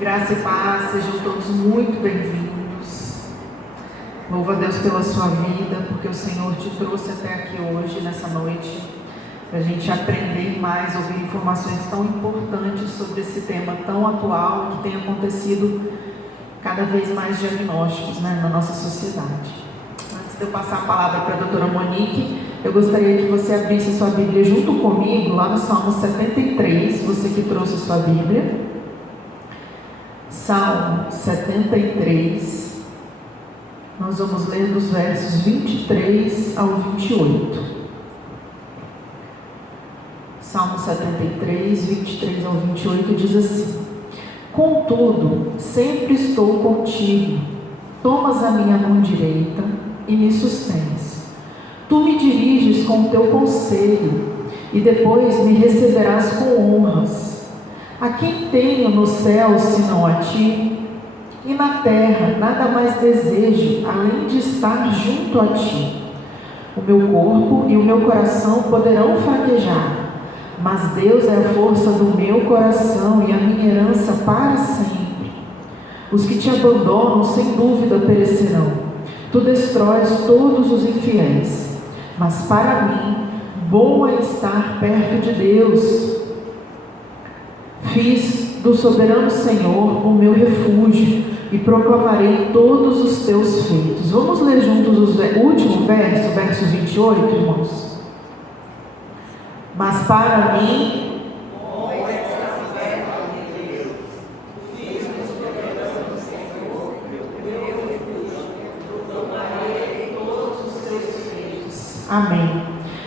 Graça e paz, sejam todos muito bem-vindos. Louvo a Deus pela sua vida, porque o Senhor te trouxe até aqui hoje, nessa noite, para a gente aprender mais, ouvir informações tão importantes sobre esse tema tão atual que tem acontecido cada vez mais diagnósticos, na nossa sociedade. Antes de eu passar a palavra para a doutora Monique, eu gostaria que você abrisse sua Bíblia junto comigo, lá no Salmo 73, você que trouxe a sua Bíblia. Salmo 73, nós vamos ler dos versos 23 ao 28. Salmo 73, 23 ao 28 diz assim: Contudo, sempre estou contigo, tomas a minha mão direita e me sustens. Tu me diriges com o teu conselho, e depois me receberás com honras. A quem tenho no céu senão a ti? E na terra nada mais desejo, além de estar junto a ti. O meu corpo e o meu coração poderão fraquejar, mas Deus é a força do meu coração e a minha herança para sempre. Os que te abandonam sem dúvida perecerão. Tu destróis todos os infiéis. Mas para mim, bom é estar perto de Deus. Fiz do soberano Senhor o meu refúgio e proclamarei todos os teus feitos. Vamos ler juntos o último verso, verso 28, irmãos? Mas para mim, amém.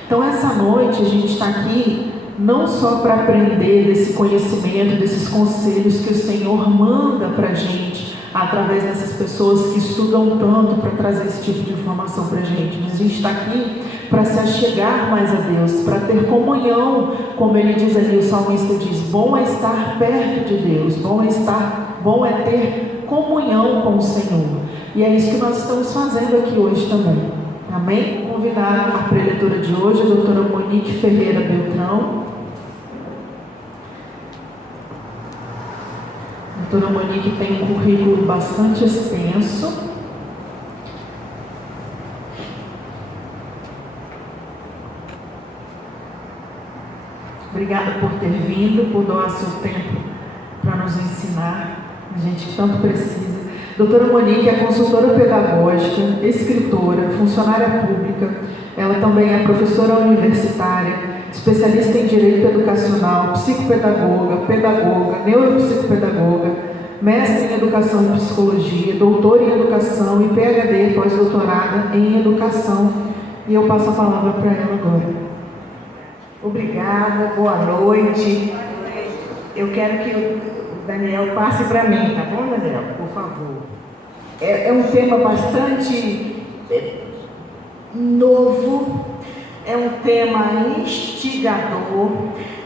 Então essa noite a gente está aqui não só para aprender desse conhecimento, desses conselhos que o Senhor manda para a gente, através dessas pessoas que estudam tanto para trazer esse tipo de informação para a gente, mas a gente está aqui para se achegar mais a Deus, para ter comunhão, como ele diz ali, o salmista diz, bom é estar perto de Deus, bom é ter comunhão com o Senhor, e é isso que nós estamos fazendo aqui hoje também, amém? Convidar a preletora de hoje, a doutora Monique Ferreira Beltrão. A doutora Monique tem um currículo bastante extenso. Obrigada por ter vindo, por doar seu tempo para nos ensinar, a gente que tanto precisa. Doutora Monique é consultora pedagógica, escritora, funcionária pública, ela também é professora universitária, especialista em direito educacional, psicopedagoga, pedagoga, neuropsicopedagoga, mestre em educação e psicologia, doutora em educação e PhD, pós-doutorada em educação. E eu passo a palavra para ela agora. Obrigada, boa noite. Eu quero que o Daniel passe para mim, tá bom, Daniel? Por favor. É um tema bastante novo, é um tema instigador,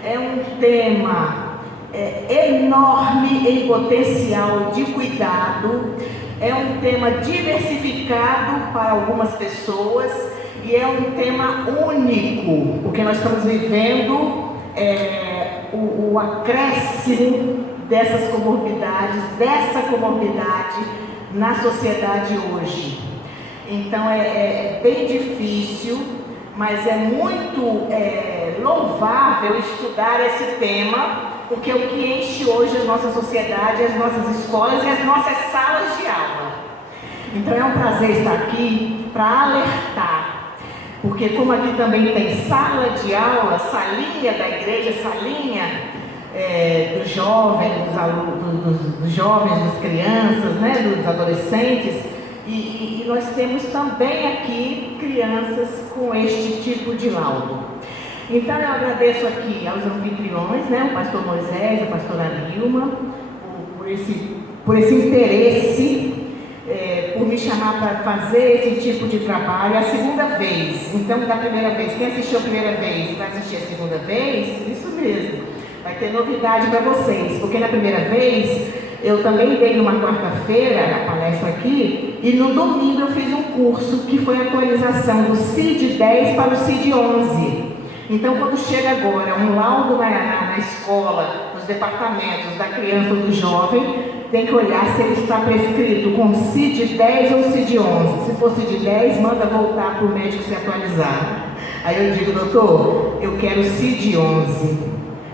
é um tema enorme em potencial de cuidado, é um tema diversificado para algumas pessoas e é um tema único, porque nós estamos vivendo o acréscimo dessas comorbidades, dessa comorbidade na sociedade hoje. Então é bem difícil, mas é muito louvável estudar esse tema, porque é o que enche hoje a nossa sociedade, as nossas escolas e as nossas salas de aula. Então é um prazer estar aqui para alertar, porque como aqui também tem sala de aula, salinha da igreja, salinha dos jovens, dos jovens, das crianças, dos adolescentes, e nós temos também aqui crianças com este tipo de laudo. Então eu agradeço aqui aos anfitriões, o pastor Moisés, a pastora Nilma, por esse interesse, por me chamar para fazer esse tipo de trabalho. É a segunda vez, então da primeira vez, quem assistiu a primeira vez vai assistir a segunda vez? Isso mesmo. Vai ter novidade para vocês, porque na primeira vez eu também dei numa quarta-feira a palestra aqui, e no domingo eu fiz um curso que foi a atualização do CID 10 para o CID 11. Então, quando chega agora um laudo na escola, nos departamentos da criança ou do jovem, tem que olhar se ele está prescrito com CID-10 ou CID-11. Se for CID-10, manda voltar para o médico se atualizar. Aí eu digo, doutor, eu quero CID-11,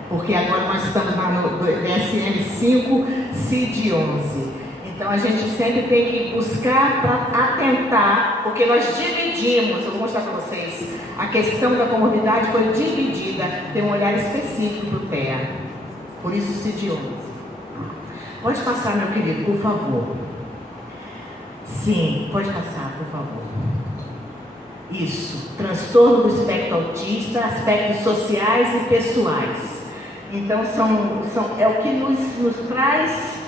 porque agora nós estamos no DSM-5, CID-11. Então a gente sempre tem que buscar para atentar, porque nós dividimos, eu vou mostrar para vocês, a questão da comorbidade foi dividida, tem um olhar específico para o TEA, por isso CID-11. Pode passar, meu querido, por favor. Sim, pode passar, por favor. Isso, transtorno do espectro autista, aspectos sociais e pessoais. Então, é o que nos traz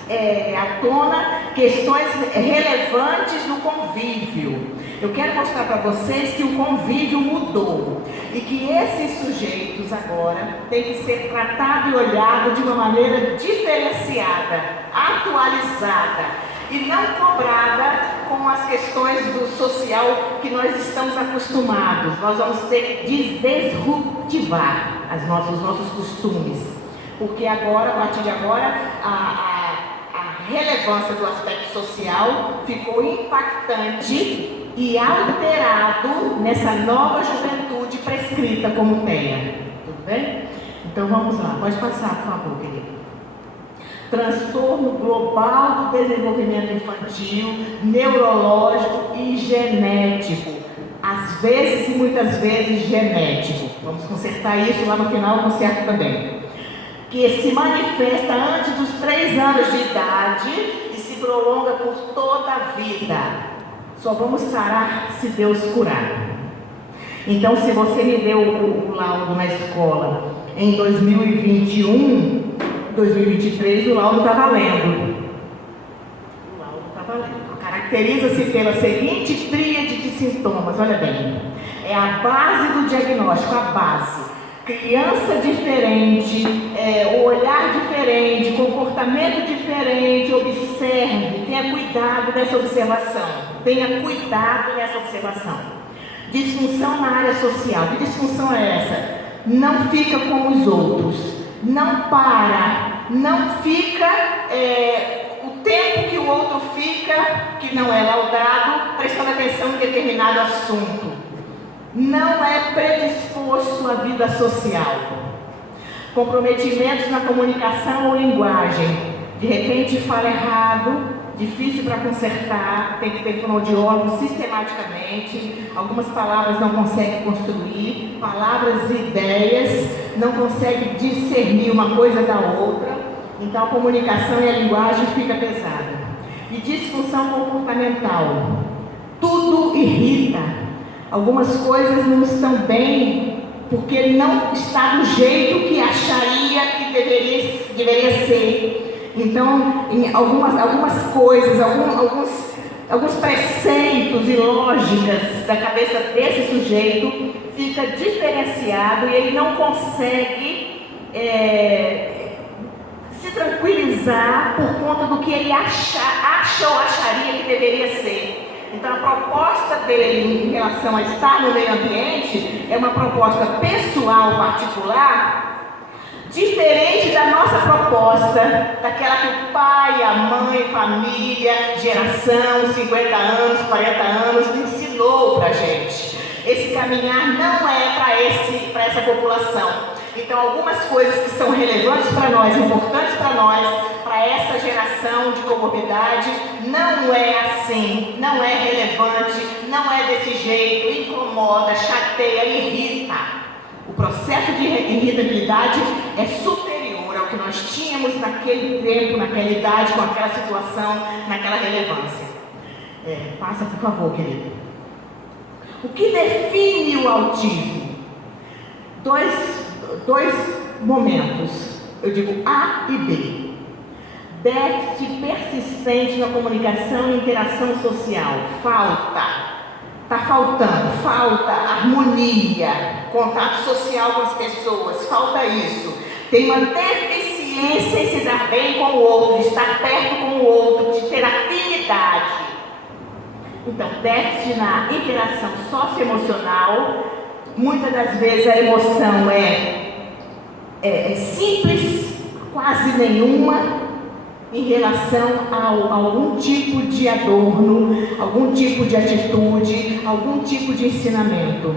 à tona questões relevantes no convívio. Eu quero mostrar para vocês que o convívio mudou e que esses sujeitos agora têm que ser tratados e olhados de uma maneira diferenciada, atualizada e não cobrada com as questões do social que nós estamos acostumados. Nós vamos ter que desruptivar os nossos costumes, porque agora, a partir de agora, a relevância do aspecto social ficou impactante e alterado nessa nova juventude prescrita como TEA. Tudo bem? Então vamos lá, pode passar, por favor, querido. Transtorno global do desenvolvimento infantil, neurológico e genético. Às vezes e muitas vezes genético. Vamos consertar isso lá no final, conserto também. Que se manifesta antes dos 3 anos de idade e se prolonga por toda a vida. Só vamos sarar se Deus curar. Então, se você me deu o laudo na escola em 2021, 2023, o laudo está valendo. O laudo está valendo. Caracteriza-se pela seguinte tríade de sintomas, olha bem. É a base do diagnóstico, a base. Criança diferente, o olhar diferente, comportamento diferente, observe, tenha cuidado nessa observação. Tenha cuidado nessa observação. Disfunção na área social. Que disfunção é essa? Não fica como os outros. Não para. Não fica o tempo que o outro fica, que não é laudado, prestando atenção em determinado assunto. Não é predisposto à vida social. Comprometimentos na comunicação ou linguagem. De repente fala errado, difícil para consertar, tem que ter fonoaudiólogo sistematicamente. Algumas palavras não consegue construir, palavras e ideias, não consegue discernir uma coisa da outra. Então a comunicação e a linguagem fica pesada. E disfunção comportamental. Tudo irrita. Algumas coisas não estão bem porque não está do jeito que acharia que deveria ser. Então, em algumas coisas, alguns preceitos e lógicas da cabeça desse sujeito fica diferenciado e ele não consegue se tranquilizar por conta do que ele acha ou acharia que deveria ser. Então, a proposta dele em relação a estar no meio ambiente é uma proposta pessoal, particular, diferente da nossa proposta, daquela que o pai, a mãe, família, geração, 50 anos, 40 anos, ensinou para a gente. Esse caminhar não é para essa população. Então, algumas coisas que são relevantes para nós, importantes para nós, para essa geração de comorbidade, não é assim, não é relevante, não é desse jeito, incomoda, chateia, irrita. O processo de irritabilidade é superior ao que nós tínhamos naquele tempo, naquela idade, com aquela situação, naquela relevância. Passa, por favor, querido. O que define o autismo? Dois momentos, eu digo A e B. Déficit persistente na comunicação e interação social. Está faltando, falta harmonia, contato social com as pessoas, falta isso. Tem uma deficiência em se dar bem com o outro, de estar perto com o outro, de ter afinidade. Então, déficit na interação socioemocional. Muitas das vezes a emoção é simples, quase nenhuma. em relação a algum tipo de adorno, algum tipo de atitude, algum tipo de ensinamento.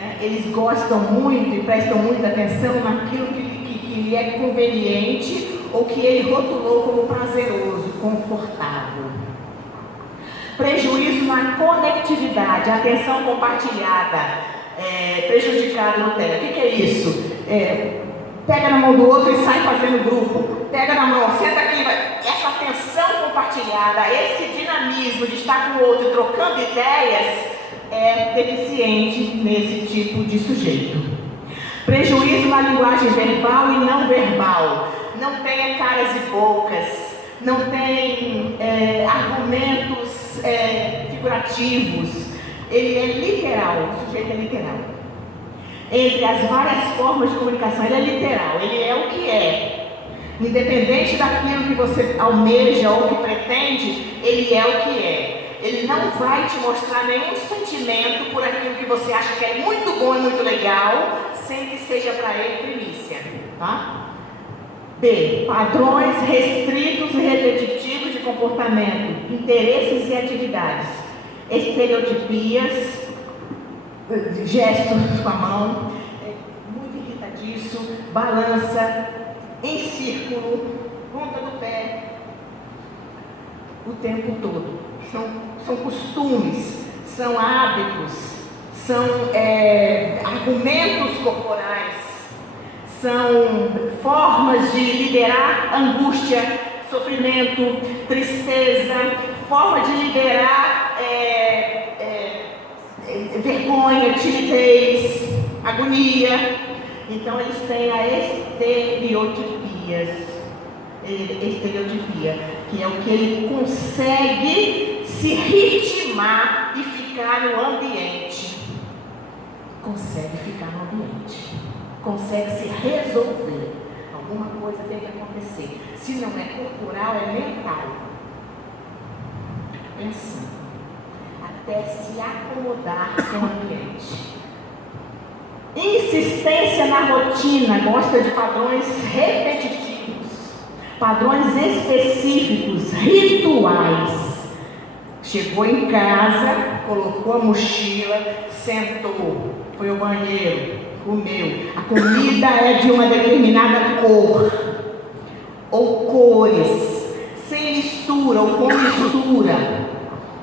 Né? Eles gostam muito e prestam muita atenção naquilo que lhe é conveniente ou que ele rotulou como prazeroso, confortável. Prejuízo na conectividade, atenção compartilhada, prejudicada no tela. O que é isso? Pega na mão do outro e sai fazendo grupo. Pega na mão, senta aqui. Essa atenção compartilhada, esse dinamismo de estar com o outro e trocando ideias é deficiente nesse tipo de sujeito. Prejuízo na linguagem verbal e não verbal. Não tem caras e bocas, não tem argumentos figurativos. Ele é literal, o sujeito é literal. Entre as várias formas de comunicação, ele é literal, ele é o que é. Independente daquilo que você almeja ou que pretende, ele é o que é. Ele não vai te mostrar nenhum sentimento por aquilo que você acha que é muito bom e muito legal, sem que seja para ele primícia. Tá? B. Padrões restritos e repetitivos de comportamento, interesses e atividades. Estereotipias, gestos com a mão, muito irritadiço, balança, em círculo, ponta do pé, o tempo todo. São costumes, são hábitos, são argumentos corporais, são formas de liderar angústia, sofrimento, tristeza, forma de liderar vergonha, timidez, agonia. Então eles têm a estereotipia, que é o que ele consegue se ritmar e ficar no ambiente. Consegue ficar no ambiente, consegue se resolver. Alguma coisa tem que acontecer. Se não é corporal, é mental. Pensando, até se acomodar com o ambiente. Insistência na rotina, gosta de padrões repetitivos, padrões específicos, rituais. Chegou em casa, colocou a mochila, sentou, foi ao banheiro, comeu. A comida é de uma determinada cor ou cores, sem mistura ou com mistura,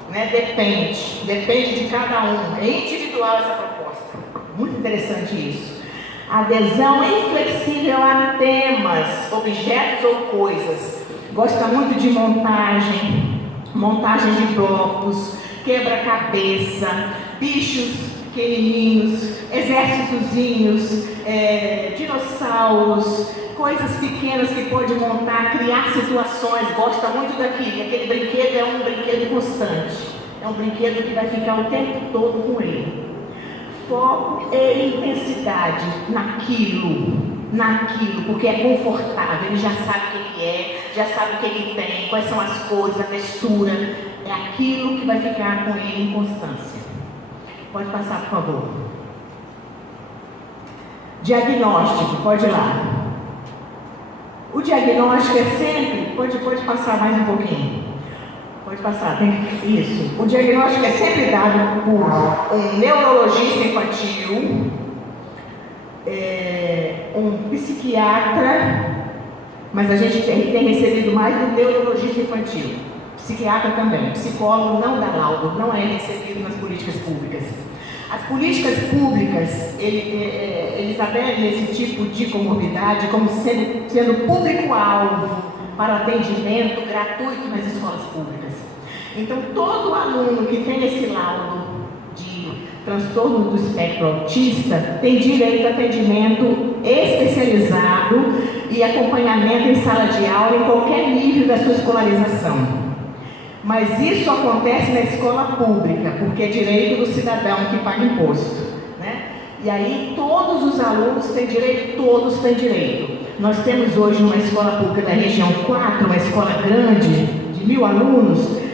né? Depende de cada um. É individual essa proposta. Muito interessante isso. Adesão inflexível a temas, objetos ou coisas. Gosta muito de montagem de blocos, quebra-cabeça, bichos pequenininhos, exércitozinhos, dinossauros, coisas pequenas que pode montar, criar situações. Gosta muito daquilo. Aquele brinquedo é um brinquedo constante. É um brinquedo que vai ficar o tempo todo com ele. Foco e intensidade naquilo, porque é confortável, ele já sabe o que ele é, já sabe o que ele tem, quais são as cores, a textura, é aquilo que vai ficar com ele em constância. Pode passar, por favor. Diagnóstico, pode ir lá. O diagnóstico é sempre, pode passar mais um pouquinho. Pode passar, tem isso. O diagnóstico é sempre dado por um neurologista infantil, um psiquiatra, mas a gente tem recebido mais do neurologista infantil. Psiquiatra também. Psicólogo não dá laudo, não é recebido nas políticas públicas. As políticas públicas, eles abrem esse tipo de comorbidade como sendo público-alvo para atendimento gratuito nas escolas públicas. Então, todo aluno que tem esse laudo de transtorno do espectro autista tem direito a atendimento especializado e acompanhamento em sala de aula em qualquer nível da sua escolarização. Mas isso acontece na escola pública, porque é direito do cidadão que paga imposto, né? E aí todos os alunos têm direito, todos têm direito. Nós temos hoje numa escola pública da região 4, uma escola grande, de 1000 alunos,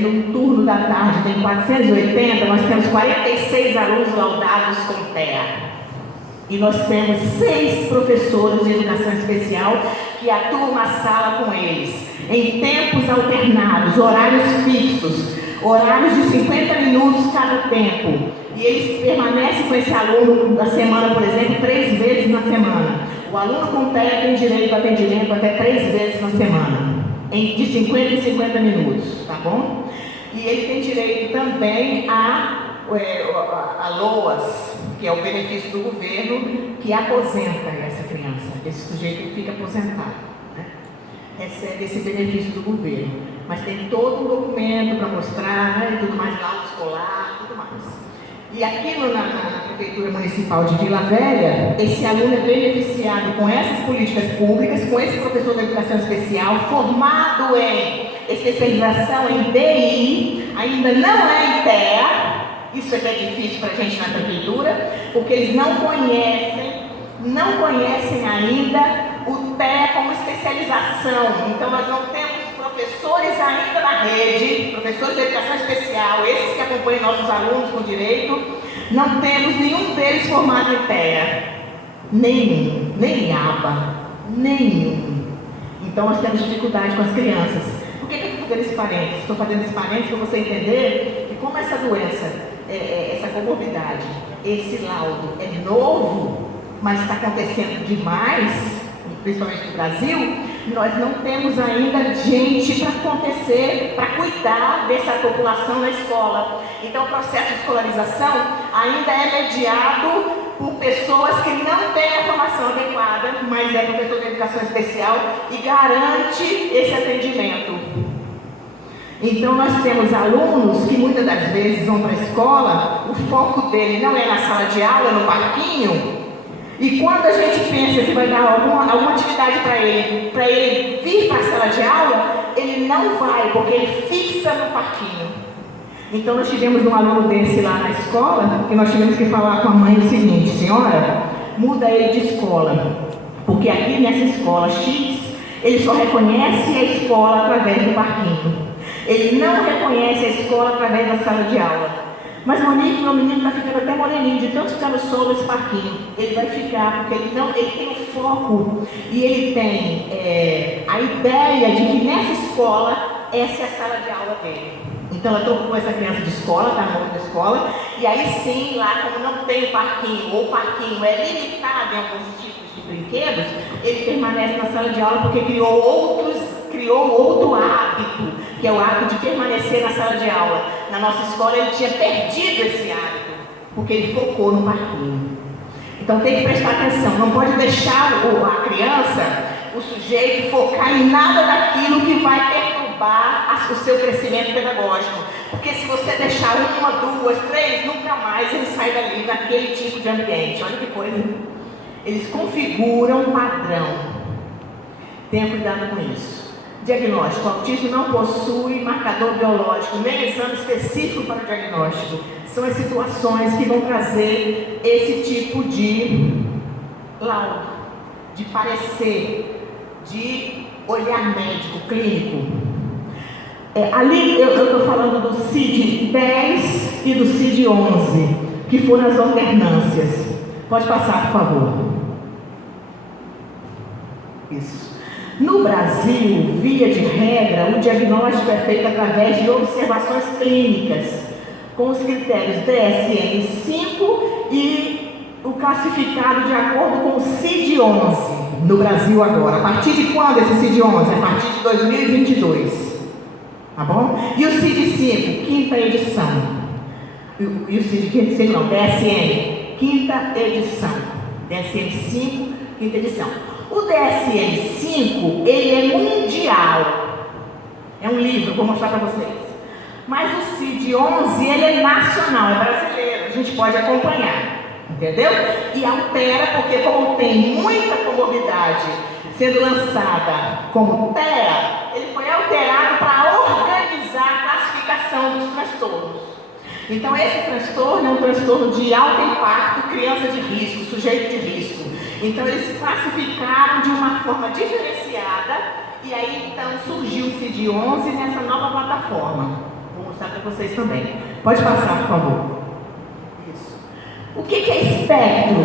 no turno da tarde tem 480, nós temos 46 alunos laudados com TEA. E nós temos 6 professores de educação especial que atuam na sala com eles. em tempos alternados, horários fixos, horários de 50 minutos cada tempo. E eles permanecem com esse aluno da semana, por exemplo, 3 vezes na semana. O aluno com TEA tem direito a atendimento até 3 vezes na semana, de 50 em 50 minutos, tá bom? E ele tem direito também a LOAS, que é o benefício do governo, que aposenta essa criança. Esse sujeito fica aposentado, né? Recebe esse benefício do governo. Mas tem todo um documento para mostrar, né, e tudo mais, laudo escolar, tudo mais. E aqui na Prefeitura Municipal de Vila Velha, esse aluno é beneficiado com essas políticas públicas, com esse professor de educação especial, formado em especialização em DI, ainda não é em TEA. Isso é que é difícil para a gente na Prefeitura, porque eles não conhecem ainda o TEA como especialização. Então nós não temos professores ainda na rede, professores de educação especial, esses que acompanham nossos alunos com direito, não temos nenhum deles formado em TEA. Nenhum, nem em ABA, nenhum. Então nós temos dificuldade com as crianças. Por que eu estou fazendo esse parênteses? Estou fazendo esse parênteses para você entender que como essa doença, essa comorbidade, esse laudo é novo, mas está acontecendo demais, principalmente no Brasil, nós não temos ainda gente para acontecer, para cuidar dessa população na escola. Então o processo de escolarização ainda é mediado por pessoas que não têm a formação adequada, mas é professor de educação especial e garante esse atendimento. Então nós temos alunos que muitas das vezes vão para a escola, o foco dele não é na sala de aula, é no parquinho. E quando a gente pensa que vai dar alguma atividade para ele vir para a sala de aula, ele não vai, porque ele fixa no parquinho. Então nós tivemos um aluno desse lá na escola, que nós tivemos que falar com a mãe o seguinte: senhora, muda ele de escola, porque aqui nessa escola X, ele só reconhece a escola através do parquinho. Ele não reconhece a escola através da sala de aula. Mas Monique, meu menino está ficando até moreninho, de tanto ficar no sol desse parquinho. Ele vai ficar, porque ele tem um foco e ele tem a ideia de que nessa escola, essa é a sala de aula dele. Então ela trocou essa criança de escola, está na outra escola, e aí sim, lá como não tem o parquinho, ou o parquinho é limitado em alguns tipos de brinquedos, ele permanece na sala de aula porque criou outro hábito, que é o hábito de permanecer na sala de aula. Na nossa escola ele tinha perdido esse hábito, porque ele focou no parquinho. Então tem que prestar atenção, não pode deixar a criança, o sujeito, focar em nada daquilo que vai perturbar o seu crescimento pedagógico. Porque se você deixar 1, 2, 3, nunca mais ele sai dali naquele tipo de ambiente. Olha que coisa. Eles configuram um padrão. Tenha cuidado com isso. Diagnóstico: o autismo não possui marcador biológico, nem exame específico para o diagnóstico. São as situações que vão trazer esse tipo de laudo, de parecer, de olhar médico, clínico. Ali eu estou falando do CID-10 e do CID-11, que foram as alternâncias. Pode passar, por favor. Isso. No Brasil, via de regra, o diagnóstico é feito através de observações clínicas, com os critérios DSM-5 e o classificado de acordo com o CID-11 no Brasil agora. A partir de quando esse CID-11? A partir de 2022. Tá bom? E o CID-5, quinta edição. E o CID-5 não, DSM, quinta edição. DSM-5, quinta edição. O DSM-5, ele é mundial. É um livro, vou mostrar para vocês. Mas o CID-11, ele é nacional, é brasileiro. A gente pode acompanhar, entendeu? E altera, porque como tem muita comorbidade sendo lançada como TEA, ele foi alterado para organizar a classificação dos transtornos. Então esse transtorno é um transtorno de alto impacto, criança de risco, sujeito de risco. Então eles classificaram de uma forma diferenciada e aí então surgiu o CID-11 nessa nova plataforma. Vou mostrar para vocês também. Pode passar, por favor. Isso. O que é espectro?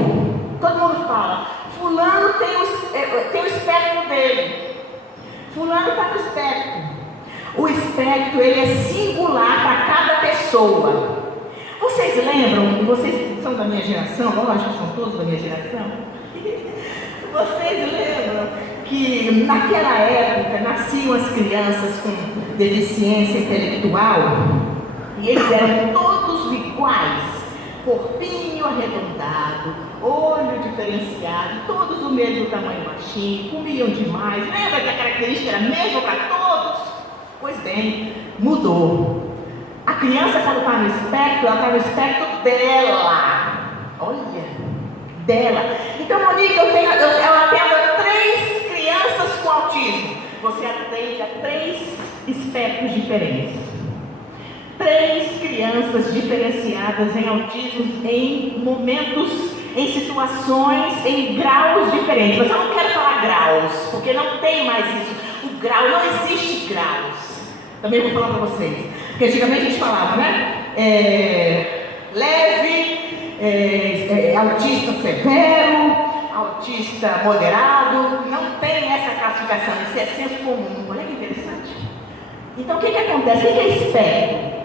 Todo mundo fala, fulano tem o espectro dele. Fulano está no espectro. O espectro, ele é singular para cada pessoa. Vocês lembram, vocês são da minha geração, lógico que são todos da minha geração. Vocês lembram que naquela época nasciam as crianças com deficiência intelectual e eles eram todos iguais, corpinho arredondado, olho diferenciado, todos do mesmo tamanho baixinho, comiam demais. Lembra que a característica era a mesma para todos? Pois bem, mudou. A criança, quando está no espectro, ela está no espectro dela. Olha, dela. Então, Monique, eu atendo 3 crianças com autismo. Você atende a 3 espectros diferentes. 3 crianças diferenciadas em autismo, em momentos, em situações, em graus diferentes. Mas eu não quero falar graus, porque não tem mais isso. O grau, não existe graus. Também vou falar para vocês. Porque antigamente a gente falava, né? Leve, autista severo, autista moderado. Não tem essa classificação, isso é senso comum. Olha que interessante. Então o que acontece? O que é espectro?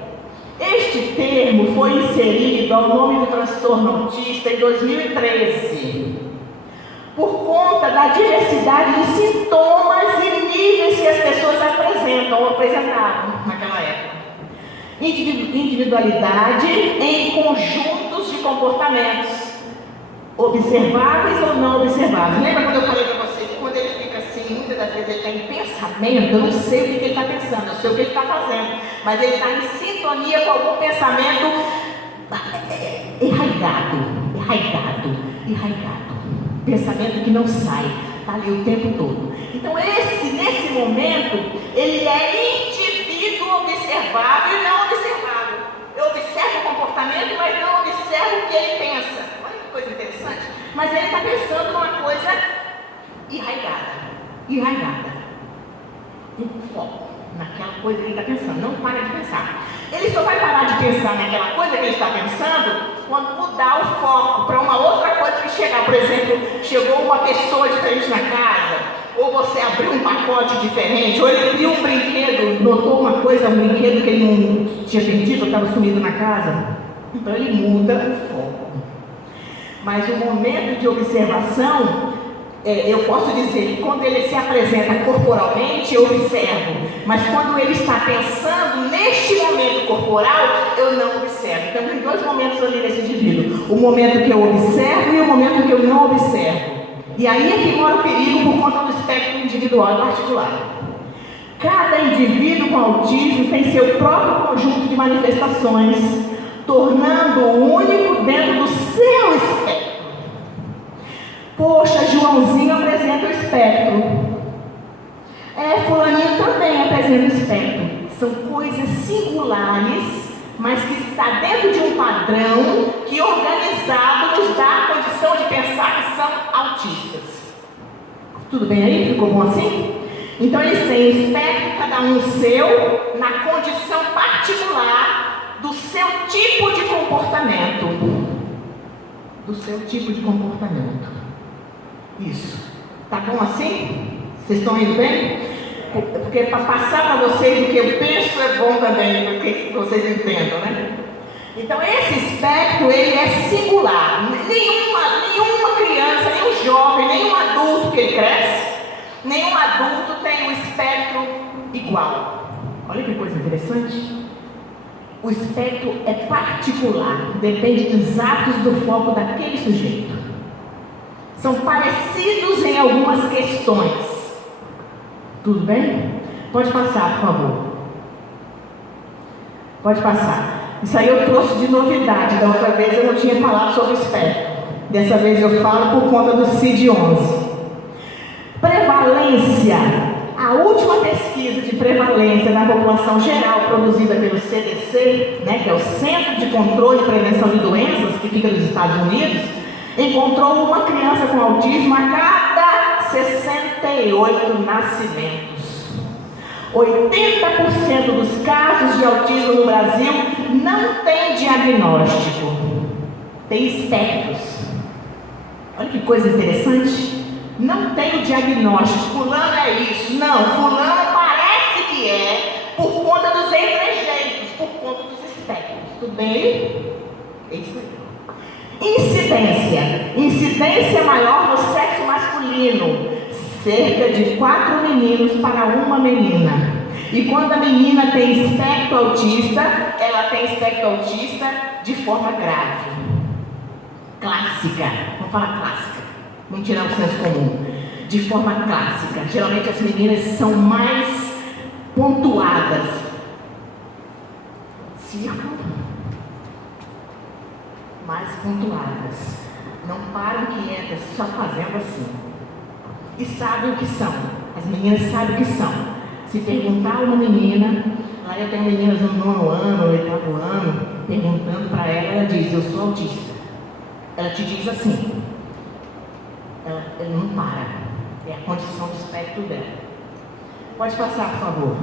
Este termo foi inserido ao nome do transtorno autista em 2013, por conta da diversidade de sintomas e níveis que as pessoas apresentam ou apresentavam naquela época. Individualidade em conjuntos de comportamentos, observáveis ou não observáveis. Lembra quando eu falei para você que quando ele fica assim, muitas das vezes ele está em pensamento, eu não sei o que ele está pensando, eu sei o que ele está fazendo, mas ele está em sintonia com algum pensamento enraizado. Pensamento que não sai, está ali o tempo todo. Então nesse momento, ele é indivíduo observável e não observável. Eu observo o comportamento, mas não observo o que ele pensa. Olha que coisa interessante. Mas ele está pensando numa coisa enraizada. Tem foco naquela coisa que ele está pensando, não para de pensar. Ele só vai parar de pensar naquela coisa que ele está pensando quando mudar o foco para uma outra coisa que chegar. Por exemplo, chegou uma pessoa diferente na casa, ou você abriu um pacote diferente, ou ele viu um brinquedo, notou uma coisa, um brinquedo que ele não tinha perdido, ou estava sumido na casa. Então ele muda o foco. Mas o momento de observação, eu posso dizer que quando ele se apresenta corporalmente, eu observo. Mas quando ele está pensando neste momento corporal, eu não observo. Então tem 2 momentos ali nesse indivíduo. O momento que eu observo e o momento que eu não observo. E aí é que mora o perigo por conta do espectro individual e particular. Cada indivíduo com autismo tem seu próprio conjunto de manifestações, tornando-o único dentro do seu espectro. Poxa, Joãozinho apresenta o espectro. Fulaninho também apresenta o espectro. São coisas singulares, mas que está dentro de um padrão que organizado nos dá a condição de pensar que são autistas. Tudo bem aí? Ficou bom assim? Então eles têm o espectro, cada um seu, na condição particular do seu tipo de comportamento. Isso. Tá bom assim? Vocês estão indo bem? Porque para passar para vocês o que eu penso é bom também, para que vocês entendam, né? Então esse espectro, ele é singular. Nenhuma criança, nenhum jovem, nenhum adulto que ele cresce, nenhum adulto tem um espectro igual. Olha que coisa interessante. O espectro é particular, depende dos atos do foco daquele sujeito. São parecidos em algumas questões. Tudo bem? Pode passar, por favor. Pode passar. Isso aí eu trouxe de novidade. Da outra vez eu não tinha falado sobre o espectro. Dessa vez eu falo por conta do CID-11. Prevalência. A última pesquisa de prevalência na população geral produzida pelo CDC, né, que é o Centro de Controle e Prevenção de Doenças, que fica nos Estados Unidos, encontrou uma criança com autismo a cada 68 nascimentos. 80% dos casos de autismo no Brasil não tem diagnóstico, tem espectros. Olha que coisa interessante. não tem o diagnóstico, fulano é isso. Não, fulano parece que é por conta dos trejeitos, por conta dos espectros. Tudo bem? É isso aí. Incidência maior no sexo masculino. Cerca de 4 meninos para uma menina. E quando a menina tem espectro autista, ela tem espectro autista de forma grave. Clássica. Vamos falar clássica. Vamos tirar o senso comum. De forma clássica. Geralmente as meninas são mais pontuadas. Círculo. Mais pontuadas. Não param quietas, só fazendo assim. E sabem o que são. As meninas sabem o que são. Se perguntar a uma menina, lá eu tenho meninas no 9º ano, 8º ano, perguntando para ela, ela diz, eu sou autista. Ela te diz assim. Ela não para. É a condição do espectro dela. Pode passar, por favor.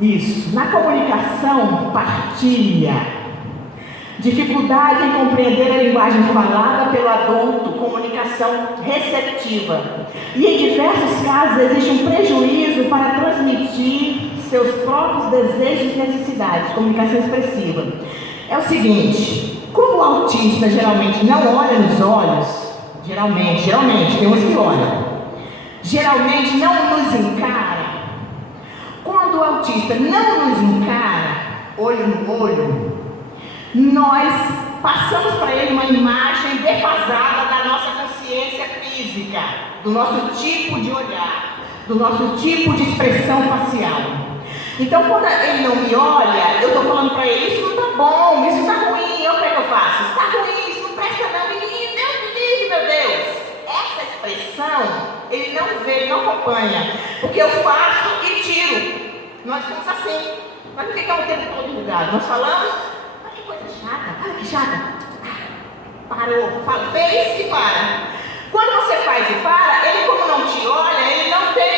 Isso. Na comunicação, partilha. Dificuldade em compreender a linguagem falada pelo adulto, comunicação receptiva. E em diversos casos existe um prejuízo para transmitir seus próprios desejos e necessidades, comunicação expressiva. É o seguinte, como o autista geralmente não olha nos olhos, geralmente, tem uns que olham, geralmente não nos encara. Quando o autista não nos encara, olho no olho, nós passamos para ele uma imagem defasada da nossa consciência física, do nosso tipo de olhar, do nosso tipo de expressão facial. Então, quando ele não me olha, eu estou falando para ele, isso não está bom, isso está ruim, o que é que eu faço? Isso está ruim, isso não presta não, menino, Deus me livre, meu Deus. Essa expressão, ele não vê, ele não acompanha, porque eu faço e tiro. Nós somos assim, nós não ficamos o tempo todo ligado, nós falamos, coisa chata, olha que chata. Parou, fez e para. Quando você faz e para, ele como não te olha, ele não tem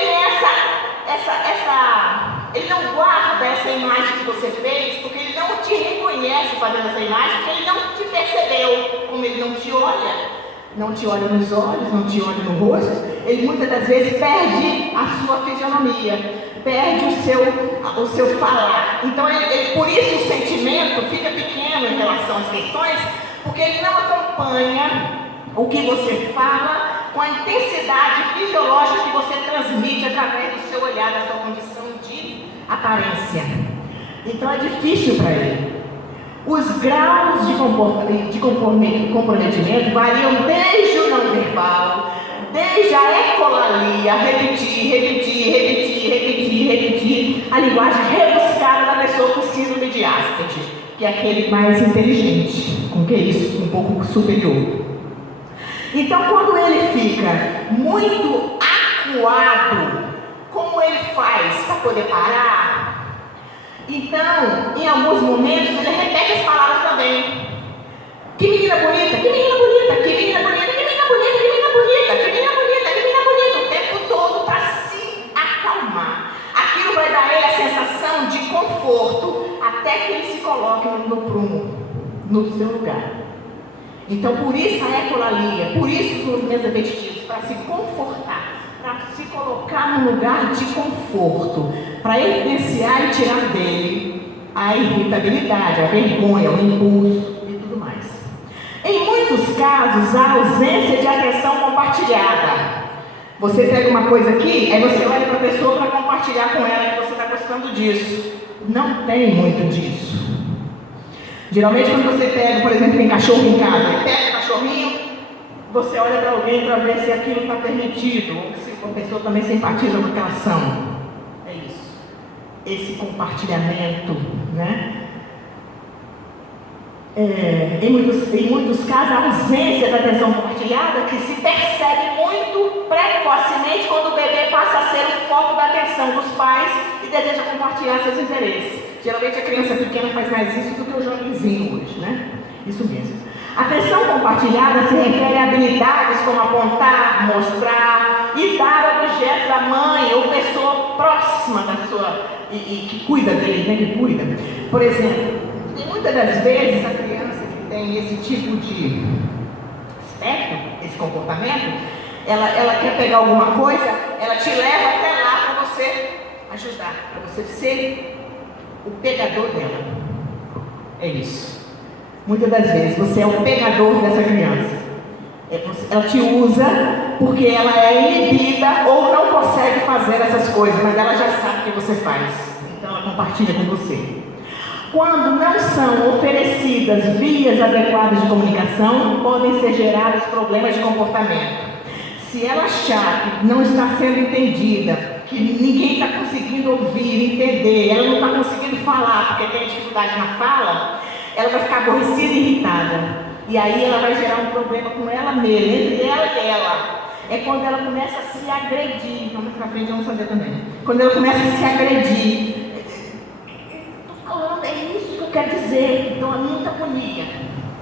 ele não guarda essa imagem que você fez, porque ele não te reconhece fazendo essa imagem, porque ele não te percebeu. Como ele não te olha nos olhos, não te olha no rosto, ele muitas das vezes perde a sua fisionomia. Perde o seu falar. Então, por isso o sentimento fica pequeno em relação às questões, porque ele não acompanha o que você fala com a intensidade fisiológica que você transmite através do seu olhar, da sua condição de aparência. Então, é difícil para ele. Os graus de comprometimento variam desde o não verbal, desde a ecolalia, repetir, a linguagem rebuscada da pessoa com síndrome de Asperger, que é aquele mais inteligente, com que é isso, um pouco superior. Então, quando ele fica muito acuado, como ele faz para poder parar? Então, em alguns momentos, ele repete as palavras também. Que menina bonita, que menina bonita, que menina bonita, que menina bonita, que menina bonita, que menina bonita, que menina bonita, o tempo todo para se acalmar. Aquilo vai dar a ele a sensação de conforto até que ele se coloque no prumo, no seu lugar. Então, por isso a ecolalia, por isso os movimentos repetitivos, para se confortar, para se colocar num lugar de conforto, para evidenciar e tirar dele a irritabilidade, a vergonha, o impulso e tudo mais. Em muitos casos, há ausência de atenção compartilhada. Você pega uma coisa aqui, aí você olha para a pessoa para compartilhar com ela que você está gostando disso. Não tem muito disso. Geralmente quando você pega, por exemplo, tem cachorro em casa, e pega o cachorrinho, você olha para alguém para ver se aquilo está permitido, ou se a pessoa também simpatiza com aquela ação. É isso. Esse compartilhamento, né? Em muitos casos, a ausência da atenção compartilhada que se percebe muito precocemente quando o bebê passa a ser o foco da atenção dos pais e deseja compartilhar seus interesses. Geralmente a criança pequena faz mais isso do que o jovenzinho hoje, né? Isso mesmo. A atenção compartilhada se refere a habilidades como apontar, mostrar e dar objetos à mãe ou pessoa próxima da sua, e que cuida dele, né? Que cuida. Por exemplo, muitas das vezes a criança que tem esse tipo de espectro, esse comportamento, ela quer pegar alguma coisa, ela te leva até lá para você ajudar, para você ser o pegador dela. É isso. Muitas das vezes você é o pegador dessa criança. Ela te usa porque ela é inibida ou não consegue fazer essas coisas, mas ela já sabe o que você faz. Então ela compartilha com você. Quando não são oferecidas vias adequadas de comunicação, podem ser gerados problemas de comportamento. Se ela achar que não está sendo entendida, que ninguém está conseguindo ouvir, entender, ela não está conseguindo falar porque tem dificuldade na fala, ela vai ficar aborrecida e irritada. E aí ela vai gerar um problema com ela mesma, entre ela e ela. É quando ela começa a se agredir. Vamos para frente, vamos fazer também. Quando ela começa a se agredir. Estou falando, é isso que eu quero dizer. Então a muita agonia.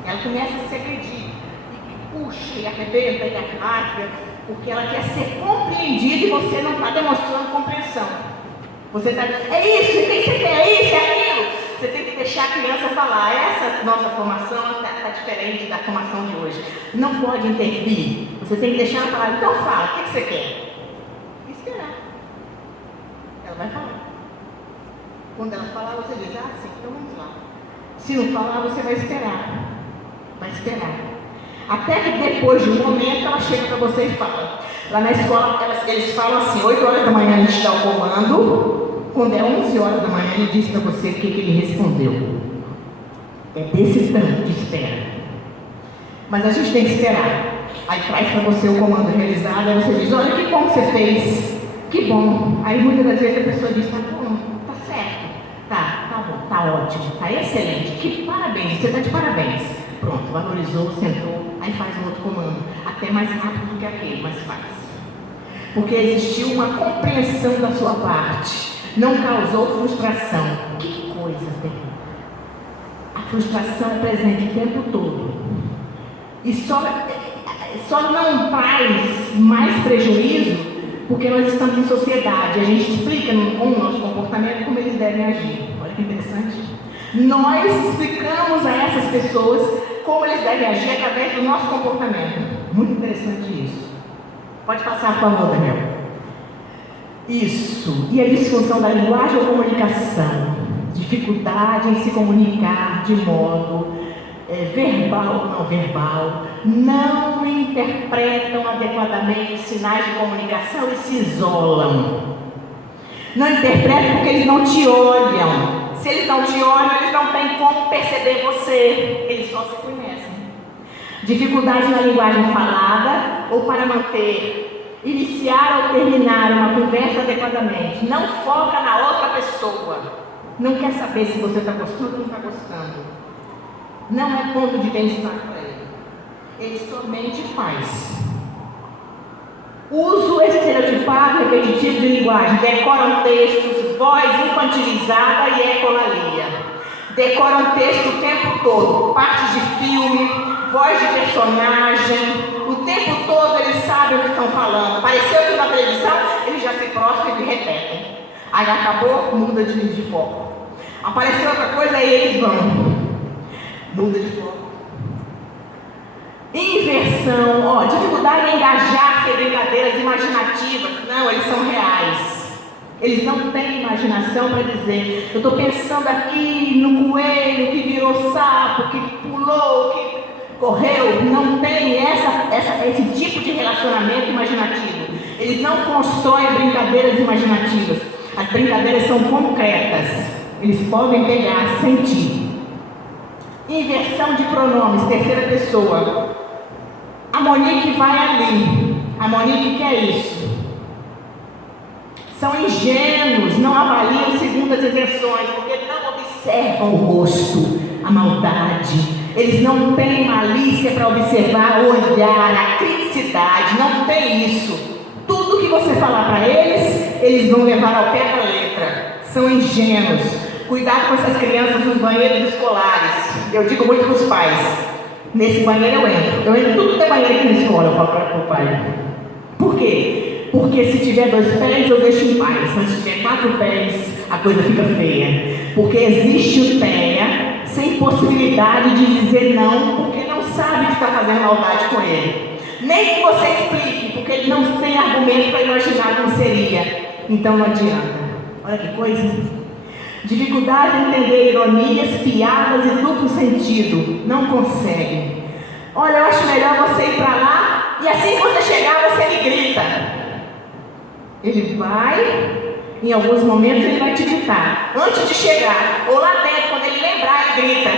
Ela começa a se agredir. E puxa, e arrebenta, e rasga. Porque ela quer ser compreendida e você não está demonstrando compreensão. Você está dizendo, é isso, o que você quer? É isso, é aquilo. Você tem que deixar a criança falar. Essa nossa formação está diferente da formação de hoje. Não pode intervir. Você tem que deixar ela falar. Então fala, o que você quer? E esperar. Ela vai falar. Quando ela falar, você diz, ah, sim, então vamos lá. Se não falar, você vai esperar. Vai esperar. Até que depois de um momento, ela chega para você e fala. Lá na escola, eles falam assim, 8 horas da manhã a gente dá o comando. Quando é 11 horas da manhã, ele diz para você o que ele respondeu. É desse tanto de espera. Mas a gente tem que esperar. Aí traz para você o comando realizado, aí você diz, olha que bom que você fez. Que bom. Aí muitas das vezes a pessoa diz, tá bom, tá certo. Tá bom, tá ótimo, tá excelente. Que parabéns, você está de parabéns. Pronto, valorizou, sentou, aí faz um outro comando. Até mais rápido do que aquele, mas faz. Porque existiu uma compreensão da sua parte. Não causou frustração. Que coisa terrível. A frustração é presente o tempo todo. E só não traz mais prejuízo porque nós estamos em sociedade. A gente explica com o nosso comportamento como eles devem agir. Olha que interessante. Nós explicamos a essas pessoas como eles devem agir através do nosso comportamento. Muito interessante isso. Pode passar, por favor, Daniel. Isso. E a disfunção da linguagem ou comunicação? Dificuldade em se comunicar de modo verbal ou não verbal. Não interpretam adequadamente os sinais de comunicação e se isolam. Não interpretam porque eles não te olham. Se eles não te olham, eles não têm como perceber você. Eles só se conhecem. Dificuldade na linguagem falada ou para iniciar ou terminar uma conversa adequadamente. Não foca na outra pessoa. Não quer saber se você está gostando ou não está gostando. Não é ponto de bem-estar para ele. Ele somente faz. Uso estereotipado e repetitivo de linguagem. Decoram textos, voz infantilizada e ecolalia. Decoram texto o tempo todo. Partes de filme, voz de personagem. O tempo todo eles sabem o que estão falando. Apareceu aqui na televisão, eles já se prostram e repetem. Aí acabou, muda de foco. Apareceu outra coisa, aí eles vão. Muda de foco. Inversão, dificuldade em engajar-se em brincadeiras imaginativas. Não, eles são reais. Eles não têm imaginação para dizer, eu estou pensando aqui no coelho que virou sapo, que pulou, que correu. Não tem esse tipo de relacionamento imaginativo. Eles não constroem brincadeiras imaginativas. As brincadeiras são concretas. Eles podem pegar, sentir. Inversão de pronomes, terceira pessoa. A Monique vai ali. A Monique quer isso. São ingênuos, não avaliam segundo as intenções, porque não observam o rosto, a maldade. Eles não têm malícia para observar, olhar, a criticidade. Não tem isso. Tudo que você falar para eles vão levar ao pé da letra. São ingênuos. Cuidado com essas crianças nos banheiros escolares. Eu digo muito para os pais. Nesse banheiro eu entro tudo que é banheiro aqui na escola, eu falo para o pai. Por quê? Porque se tiver 2 pés eu deixo em paz, mas se tiver 4 pés a coisa fica feia. Porque existe o TEA sem possibilidade de dizer não, porque não sabe que está fazendo maldade com ele. Nem que você explique, porque ele não tem argumento para imaginar como seria. Então não adianta. Olha que coisa. Dificuldade em entender ironias, piadas e duplo sentido. Não consegue. Olha, eu acho melhor você ir para lá e assim que você chegar, você me grita. Ele vai, em alguns momentos ele vai te gritar. Antes de chegar, ou lá dentro, quando ele lembrar, ele grita.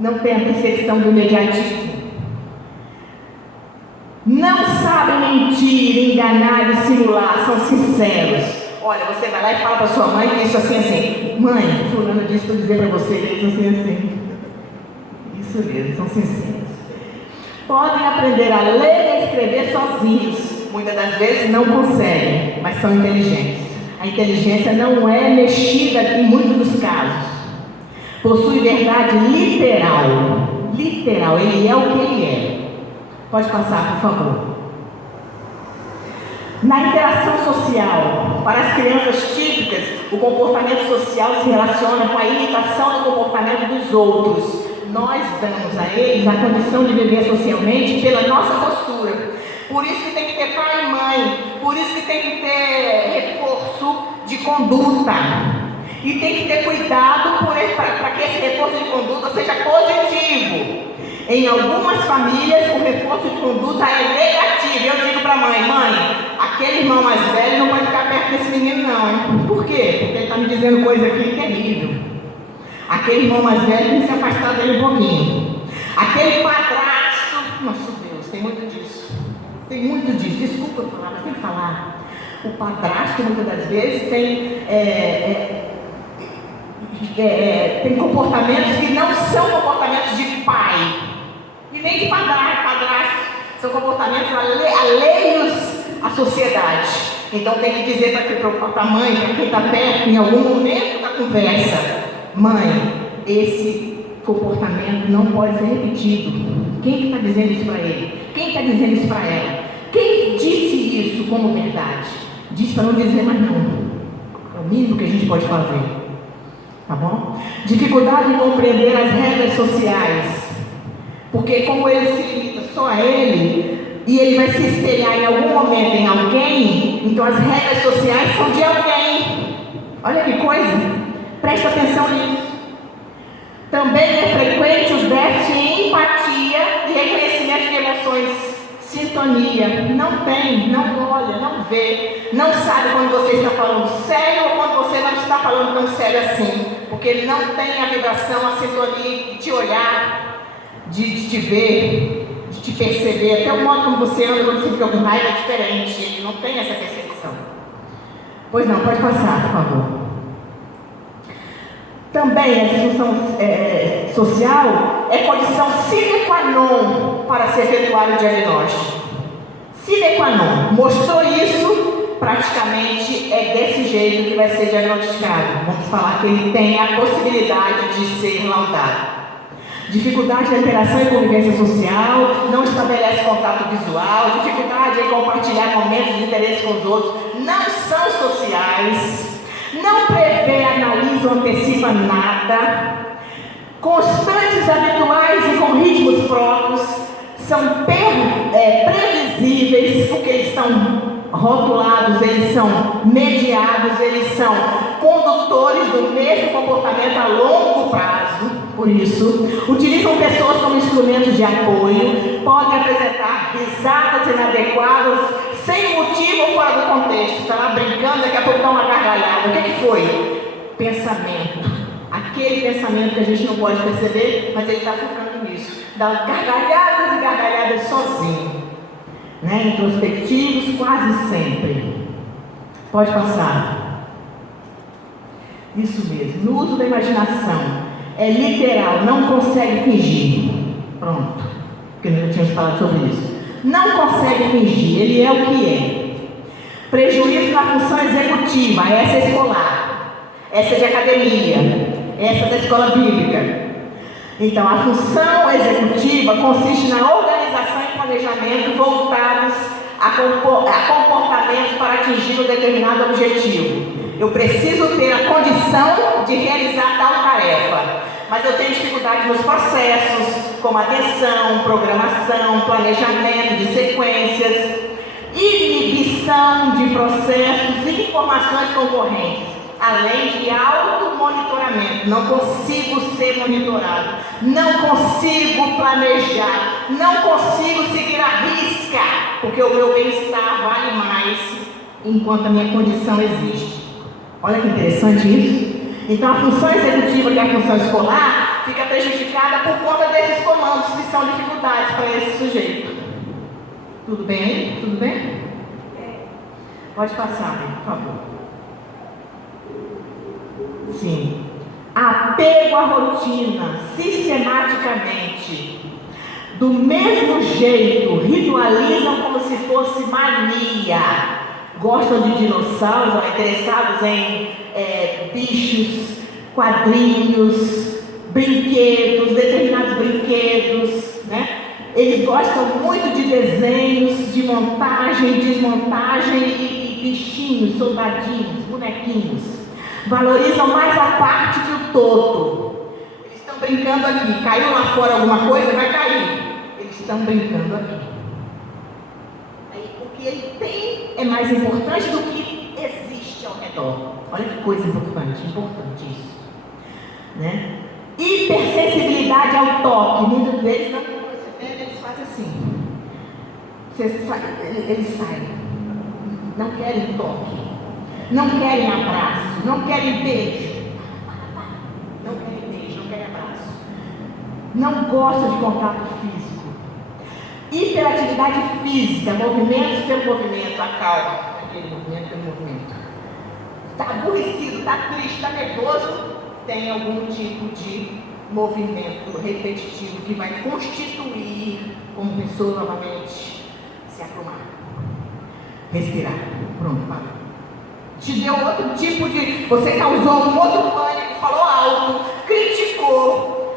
Não tem a percepção do imediatismo. Não sabem mentir, enganar e simular, são sinceros. Olha, você vai lá e fala para sua mãe que isso assim. Mãe, fulano disse para dizer para você isso assim. Isso mesmo, são sinceros. Podem aprender a ler e a escrever sozinhos. Muitas das vezes não conseguem, mas são inteligentes. A inteligência não é mexida em muitos dos casos. Possui verdade literal. Literal, ele é o que ele é. Pode passar, por favor. Na interação social, para as crianças típicas, o comportamento social se relaciona com a imitação do comportamento dos outros. Nós damos a eles a condição de viver socialmente pela nossa postura. Por isso que tem que ter pai e mãe, por isso que tem que ter reforço de conduta. E tem que ter cuidado para que esse reforço de conduta seja positivo. Em algumas famílias, o reforço de conduta é negativo. Eu digo para a mãe, aquele irmão mais velho não vai ficar perto desse menino não, hein? Por quê? Porque ele está me dizendo coisa aqui terrível. Aquele irmão mais velho tem que se afastar dele um pouquinho. Aquele padrasto, nosso Deus, tem muito disso. Tem muito disso, desculpa falar, mas tem que falar. O padrasto, muitas das vezes, tem comportamentos que não são comportamentos de pai. E nem de padrasto. São comportamentos alheios à sociedade. Então tem que dizer para a mãe, para quem está perto, em algum momento da conversa: mãe, esse comportamento não pode ser repetido. Quem está dizendo isso para ele? Quem está dizendo isso para ela? Quem disse isso como verdade? Diz para não dizer mais não. É o mínimo que a gente pode fazer. Tá bom? Dificuldade em compreender as regras sociais. Porque como ele se limita só a ele, e ele vai se espelhar em algum momento em alguém, então as regras sociais são de alguém. Olha que coisa. Presta atenção nisso. Também é frequente os déficits em empatia e reconhecimento de emoções. Sintonia. Não tem, não olha, não vê, não sabe quando você está falando sério ou quando você não está falando tão sério assim. Porque ele não tem a vibração, a sintonia de te olhar, de te ver, de te perceber. Até o modo como você anda quando você fica com raiva é diferente. Ele não tem essa percepção. Pois não, pode passar, por favor. Também a disfunção social é condição sine qua non para se efetuar o diagnóstico. Sine qua non. Mostrou isso, praticamente é desse jeito que vai ser diagnosticado. Vamos falar que ele tem a possibilidade de ser laudado. Dificuldade na interação e convivência social, não estabelece contato visual, dificuldade em compartilhar momentos de interesse com os outros, não são sociais, não prevê, analisa ou antecipa nada, constantes, habituais e com ritmos próprios, são previsíveis, porque eles estão rotulados, eles são mediados, eles são condutores do mesmo comportamento a longo prazo. Por isso, utilizam pessoas como instrumentos de apoio, podem apresentar risadas inadequadas, sem motivo ou fora do contexto. Está lá brincando, daqui a pouco dá uma gargalhada. O que foi? Pensamento. Aquele pensamento que a gente não pode perceber, mas ele está focando nisso. Dá gargalhadas e gargalhadas sozinho. Introspectivos quase sempre. Pode passar. Isso mesmo. No uso da imaginação. É literal, não consegue fingir. Pronto. Porque nós já tínhamos falado sobre isso. Não consegue fingir, ele é o que é. Prejuízo na função executiva, essa é escolar, essa é de academia, essa é da escola bíblica. Então, a função executiva consiste na organização e planejamento voltados a comportamentos para atingir um determinado objetivo. Eu preciso ter a condição de realizar tal tarefa. mas eu tenho dificuldade nos processos, como atenção, programação, planejamento de sequências, inibição de processos e informações concorrentes, além de automonitoramento. Não consigo ser monitorado, não consigo planejar, não consigo seguir a risca, porque o meu bem-estar vale mais enquanto a minha condição existe. Olha que interessante isso. Então a função executiva, que é a função escolar, fica prejudicada por conta desses comandos que são dificuldades para esse sujeito. Tudo bem aí? Tudo bem? Pode passar, por favor. Sim. Apego à rotina, sistematicamente. Do mesmo jeito, ritualizam como se fosse mania. Gostam de dinossauros, interessados em bichos, quadrinhos, brinquedos, determinados brinquedos, né? Eles gostam muito de desenhos, de montagem, desmontagem e bichinhos, soldadinhos, bonequinhos. Valorizam mais a parte que o todo. Eles estão brincando aqui. Caiu lá fora alguma coisa, vai cair. Eles estão brincando aqui. Aí, o que ele tem é mais importante do que existe ao redor. Olha que coisa importante isso. Né? Hipersensibilidade ao toque. Muitos deles não percebem, eles fazem assim. Eles saem. Não querem toque. Não querem abraço. Não querem beijo. Não querem beijo, não querem abraço. Não gostam de contato físico. Hiperatividade física, movimentos pelo movimento, a calma, aquele movimento pelo movimento. Está aborrecido, está triste, está nervoso, tem algum tipo de movimento repetitivo que vai constituir como pessoa novamente se acalmar. Respirar. Pronto, parou. Te deu outro tipo de... Você causou um outro pânico, falou alto, criticou,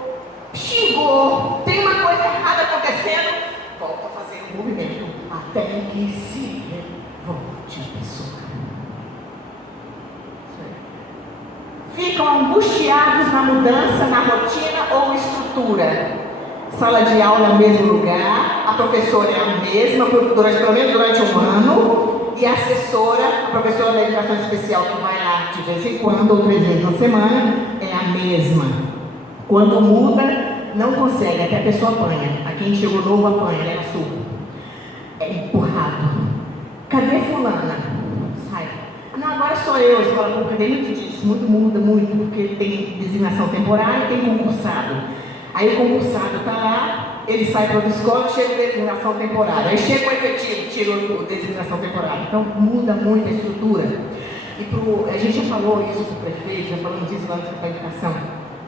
xingou, tem uma coisa errada acontecendo, volta a fazer um movimento até que se revolte a pessoa. Ficam angustiados na mudança, na rotina ou estrutura. Sala de aula é o mesmo lugar, a professora é a mesma, pelo menos durante um ano, e a assessora, a professora da educação especial que vai lá de vez em quando, ou 3 vezes na semana, é a mesma. Quando muda, não consegue, até a pessoa apanha. A quem chegou novo apanha, leva surra. É empurrado. Cadê fulana? Sai. Não, agora sou eu. Você fala, pô, cadê muito disso? Muito muda, muito, porque tem designação temporária e tem concursado. Aí o concursado está lá, ele sai para a escola, chega a designação temporária. Aí chega o efetivo, tira a designação temporária. Então muda muito a estrutura. E a gente já falou isso com o prefeito, já falamos isso lá no Centro da Educação.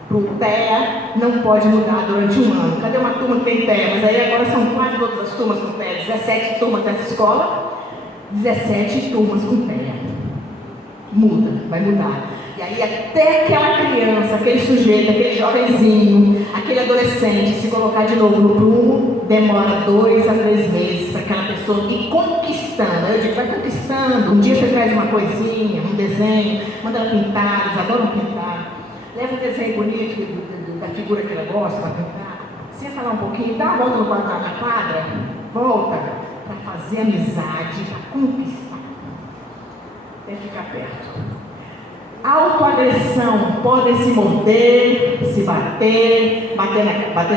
Para o TEA não pode mudar durante um ano. Cadê uma turma que tem TEA? Mas aí agora são quase todas as turmas com TEA. 17 turmas nessa escola, 17 turmas com TEA. Muda, vai mudar. E aí até aquela criança, aquele sujeito, aquele jovenzinho, aquele adolescente se colocar de novo no prumo, demora 2 a 3 meses para aquela pessoa ir conquistando. Eu digo, vai conquistando. Um dia você traz uma coisinha, um desenho, manda ela pintar, eles adoram pintar. Leva um desenho bonito da figura que ela gosta para pintar. Senta lá um pouquinho, dá uma volta na quadra, volta para fazer amizade, para conquistar. Até ficar perto. Autoagressão, podem se morder, se bater, bater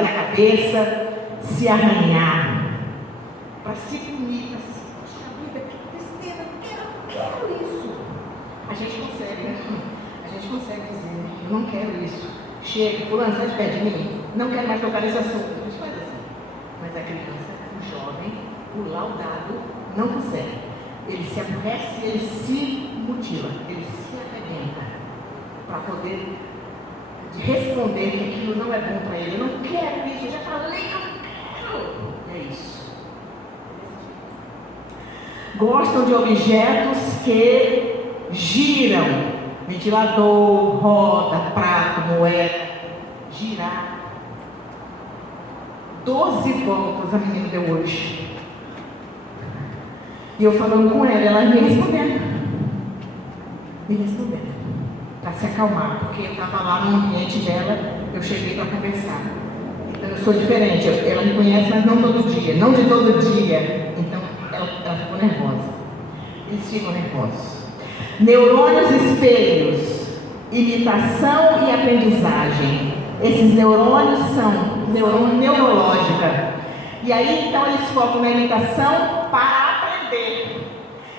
na cabeça, se arranhar, para se punir, para se, poxa vida, que tristeza, eu quero isso. A gente consegue, né? A gente consegue dizer, eu não quero isso. Chega, fulano, sai de pé de mim, não quero mais tocar nesse assunto. A gente faz assim. Mas a criança, o jovem, o laudado, não consegue. Ele se aborrece, ele se mutila, ele se arrebenta para poder responder que aquilo não é bom para ele. Eu não quero isso, eu já falei que eu não quero. É isso. Gostam de objetos que giram. Ventilador, roda, prato, moeda. Girar. 12 voltas a menina deu hoje. E eu falando com ela me respondendo. Me respondendo. para se acalmar, porque eu estava lá no ambiente dela, eu cheguei para conversar. Então eu sou diferente, ela me conhece, mas não todo dia, não de todo dia. Então ela ficou nervosa. Eles ficam nervosos. Neurônios espelhos, imitação e aprendizagem. Esses neurônios são neurológica. E aí então eles focam na imitação para aprender.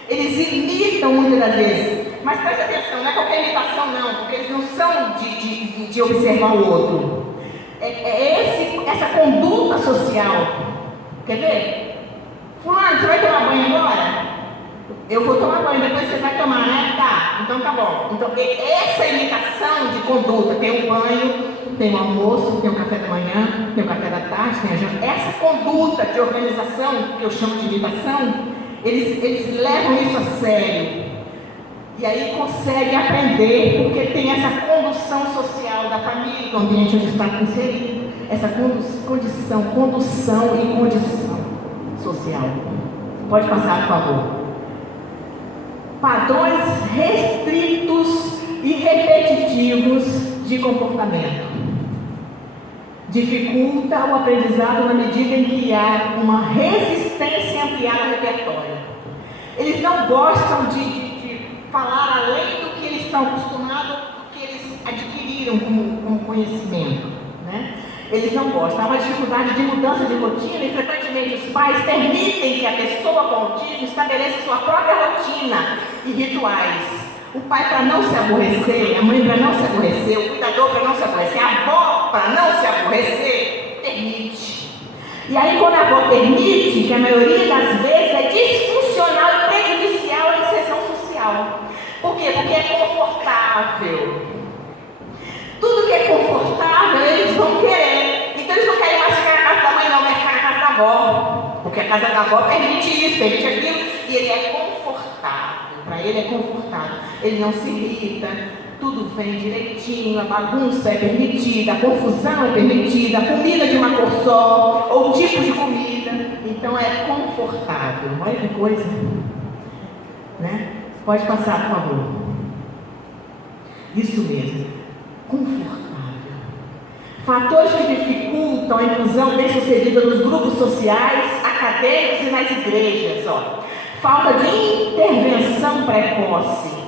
Eles imitam muitas das vezes. Mas presta atenção, não é qualquer imitação não, porque eles não são de observar o outro. Essa conduta social. Quer ver? Fulano, você vai tomar banho agora? Eu vou tomar banho, depois você vai tomar, né? Tá, então tá bom. Então, essa imitação de conduta, tem o banho, tem o almoço, tem o café da manhã, tem o café da tarde, tem a janta. Essa conduta de organização, que eu chamo de imitação, eles levam isso a sério. E aí conseguem aprender, porque tem essa condução social da família, do ambiente onde está inserido. Essa condução social. Pode passar, por favor. Padrões restritos e repetitivos de comportamento. Dificulta o aprendizado na medida em que há uma resistência em ampliar o repertório. Eles não gostam de falar além do que eles estão acostumados, do que eles adquiriram como conhecimento, né? Eles não gostam. Há uma dificuldade de mudança de rotina e frequentemente os pais permitem que a pessoa com autismo estabeleça sua própria rotina e rituais. O pai para não se aborrecer, a mãe para não se aborrecer, o cuidador para não se aborrecer, a avó para não se aborrecer, permite. E aí quando a avó permite, que a maioria das vezes é disfuncional e prejudicial à inserção social. Por quê? Porque é confortável. Tudo que é confortável, eles vão querer. Então eles não querem mais ficar na casa da mãe, não, mas ficar na casa da avó. Porque a casa da avó permite isso, permite aquilo, e ele é confortável. Para ele é confortável. Ele não se irrita, tudo vem direitinho, a bagunça é permitida, a confusão é permitida, a comida de uma cor só, ou tipo de comida. Então é confortável. Olha que coisa. Né? Pode passar, por favor. Isso mesmo. Confortável. Fatores que dificultam a inclusão bem-sucedida nos grupos sociais, acadêmicos e nas igrejas. Falta de intervenção precoce.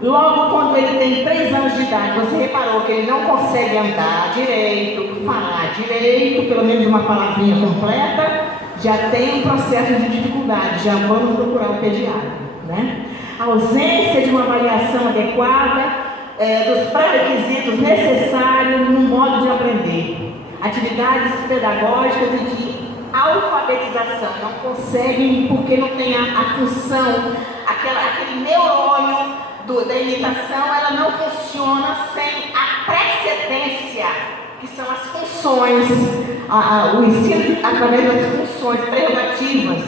Logo quando ele tem 3 anos de idade, você reparou que ele não consegue andar direito, falar direito, pelo menos uma palavrinha completa, já tem um processo de dificuldade, já vamos procurar o pediatra, né? A ausência de uma avaliação adequada dos pré-requisitos necessários no modo de aprender. Atividades pedagógicas e de alfabetização não conseguem porque não tem a função, aquele neurônio da imitação, ela não funciona sem a precedência, que são as funções, o ensino através das funções prerrogativas.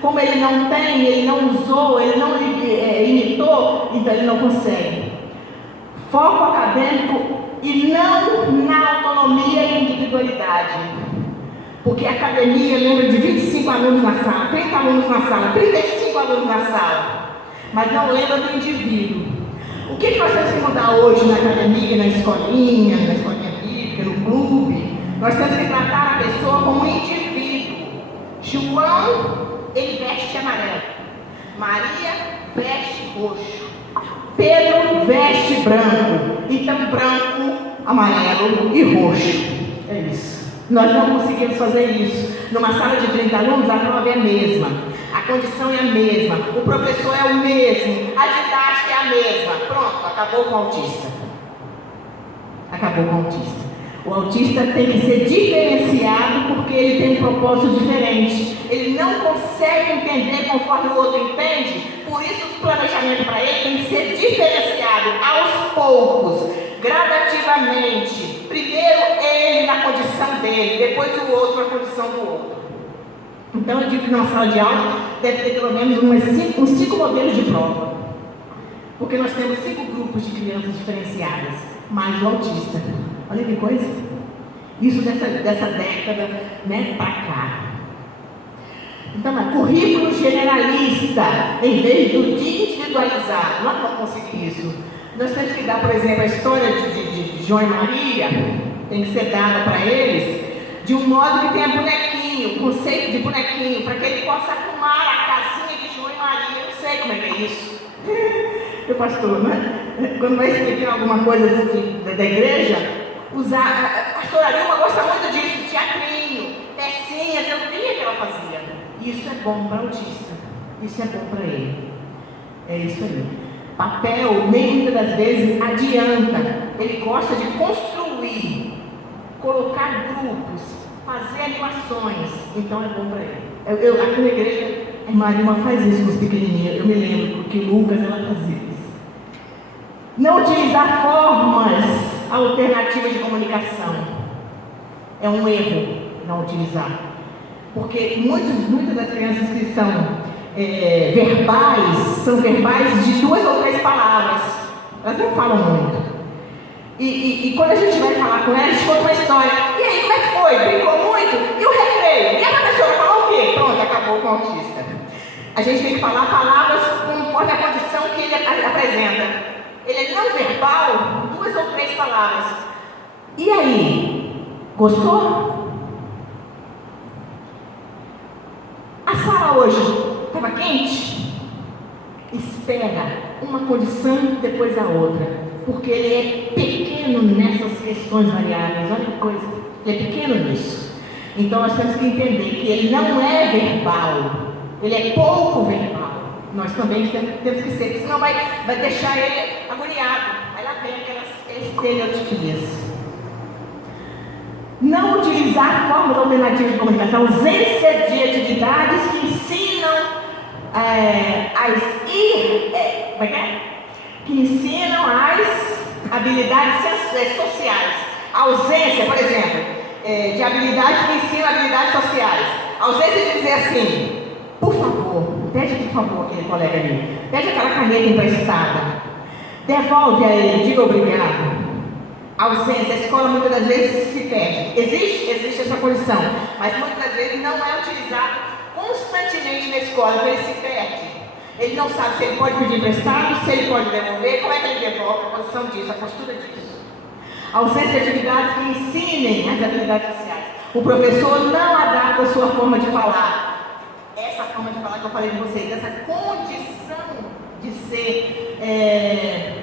Como ele não tem, ele não usou, ele não imitou, então ele não consegue. Foco acadêmico e não na autonomia e individualidade. Porque a academia lembra de 25 alunos na sala, 30 alunos na sala, 35 alunos na sala, mas não lembra do indivíduo. O que nós temos que mudar hoje na academia, na escolinha bíblica, no clube? Nós temos que tratar a pessoa como um indivíduo. João, ele veste amarelo. Maria veste roxo. Pedro veste branco. Então branco, amarelo e roxo. É isso. Nós não conseguimos fazer isso. Numa sala de 30 alunos, a prova é a mesma. A condição é a mesma. O professor é o mesmo. A didática é a mesma. Pronto, acabou com o autista. Acabou com o autista. O autista tem que ser diferenciado porque ele tem um propósito diferente. Ele não consegue entender conforme o outro entende. Por isso o planejamento para ele tem que ser diferenciado aos poucos, gradativamente. Primeiro ele na condição dele, depois o outro na condição do outro. Então eu digo que numa sala de aula deve ter pelo menos uns 5 modelos de prova. Porque nós temos 5 grupos de crianças diferenciadas, mais o autista. Olha que coisa. Isso dessa década, né, para cá. Então, é currículo generalista, em vez do de individualizado. Nós não conseguimos isso. Nós temos que dar, por exemplo, a história de João e Maria, tem que ser dada para eles de um modo que tenha bonequinho, conceito de bonequinho, para que ele possa arrumar a casinha de João e Maria. Eu não sei como é que é isso. Meu pastor, né? Quando vai explicar alguma coisa da igreja, a pastora Dilma gosta muito disso, teatrinho, pecinhas, eu via que ela fazia. Isso é bom para o autista, isso é bom para ele. É isso aí. Papel, muitas das vezes, adianta. Ele gosta de construir, colocar grupos, fazer animações. Então é bom para ele. Aqui na igreja, a irmã Dilma faz isso com os pequenininhos. Eu me lembro que Lucas ela fazia isso. Não utilizar formas alternativas de comunicação. É um erro não utilizar. Porque muitas das crianças que são verbais de 2 ou 3 palavras. Elas não falam muito. E quando a gente vai falar com elas, a gente conta uma história. E aí, como é que foi? Brincou muito? E o recreio? E a professora falou o quê? Pronto, acabou com o autista. A gente tem que falar palavras conforme a condição que ele apresenta. Ele é não verbal, 2 ou 3 palavras. E aí? Gostou? A sala hoje estava quente? Espera uma condição depois a outra, porque ele é pequeno nessas questões variáveis. Olha que coisa, ele é pequeno nisso. Então nós temos que entender que ele não é verbal, ele é pouco verbal. Nós também temos que ser, senão vai deixar ele agoniado. Aí lá vem aquelas estereotipias. Não utilizar formas alternativas de comunicação, ausência de atividades que ensinam que ensinam as habilidades sociais. A ausência, por exemplo, de habilidades que ensinam habilidades sociais. A ausência de dizer assim, por favor, pede por favor aquele colega ali, pede aquela caneta emprestada, devolve a ele, diga obrigado. A ausência, a escola muitas das vezes se perde. Existe essa condição, mas muitas das vezes não é utilizado constantemente na escola, porque ele se perde. Ele não sabe se ele pode pedir emprestado, se ele pode devolver, como é que ele devolve, a condição disso, a postura disso. A ausência de atividades que ensinem as habilidades sociais. O professor não adapta a sua forma de falar. Essa forma de falar que eu falei de vocês, essa condição de ser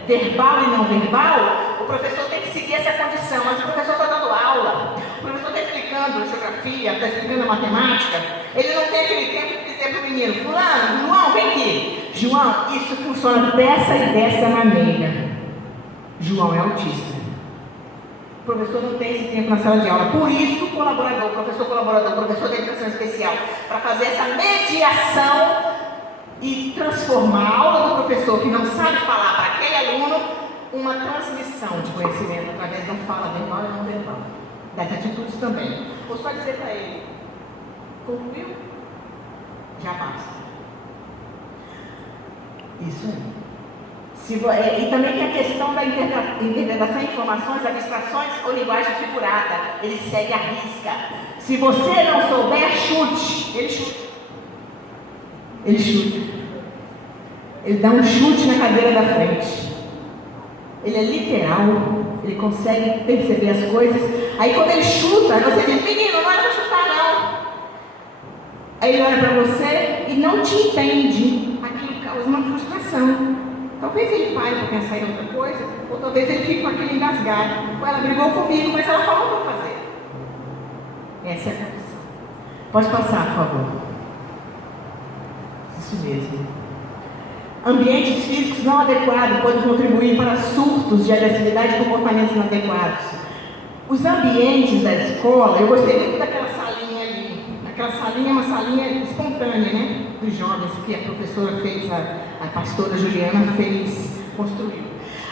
verbal e não verbal, o professor tem que seguir essa condição, mas o professor está dando aula, o professor está explicando geografia, está explicando matemática, ele não tem aquele tempo de dizer para o menino, fulano, João, vem aqui. João, isso funciona dessa e dessa maneira. João é autista. O professor não tem esse tempo na sala de aula, por isso o professor colaborador, o professor da educação especial, para fazer essa mediação e transformar a aula do professor que não sabe falar para aquele aluno uma transmissão de conhecimento através da fala verbal e não verbal, das atitudes também. Vou só dizer para ele, concluiu? Já basta. Isso aí. E também tem a questão da interpretação de informações, abstrações ou linguagem figurada. Ele segue a risca. Se você não souber, chute. Ele chuta. Ele chuta. Ele dá um chute na cadeira da frente. Ele é literal. Ele consegue perceber as coisas. Aí quando ele chuta, você diz, menino, não é para chutar não. Aí ele olha para você e não te entende. Aquilo causa uma frustração. Talvez ele pare para pensar em outra coisa, ou talvez ele fique com aquele engasgado. Ela brigou comigo, mas ela falou para fazer. Essa é a condição. Pode passar, por favor. Isso mesmo. Ambientes físicos não adequados podem contribuir para surtos de agressividade e comportamentos inadequados. Os ambientes da escola, eu gostei muito daquela salinha ali. Aquela salinha é uma salinha espontânea, né? Dos jovens que a professora fez, a pastora Juliana construiu.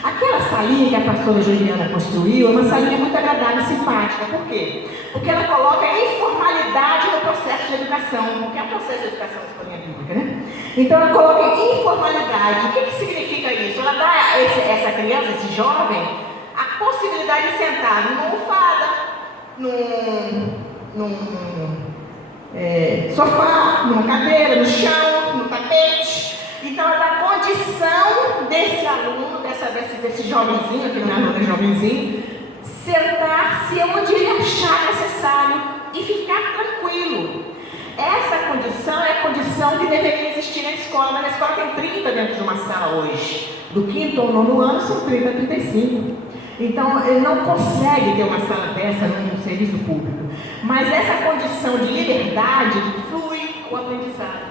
Aquela salinha que a pastora Juliana construiu é uma salinha muito agradável e simpática. Por quê? Porque ela coloca informalidade no processo de educação, porque é um processo de educação na escolinha bíblica, né? Então ela coloca informalidade. O que significa isso? Ela dá a essa criança, esse jovem, a possibilidade de sentar numa almofada, num sofá, numa cadeira, no chão, no tapete. Então, é da condição desse aluno, desse jovenzinho, aqui não é jovenzinho, sentar-se onde ele achar necessário e ficar tranquilo. Essa condição é a condição que deveria existir na escola, mas na escola tem 30 dentro de uma sala hoje. Do 5º ao 9º ano são 30 a 35. Então, ele não consegue ter uma sala dessa num serviço público. Mas essa condição de liberdade flui com o aprendizado.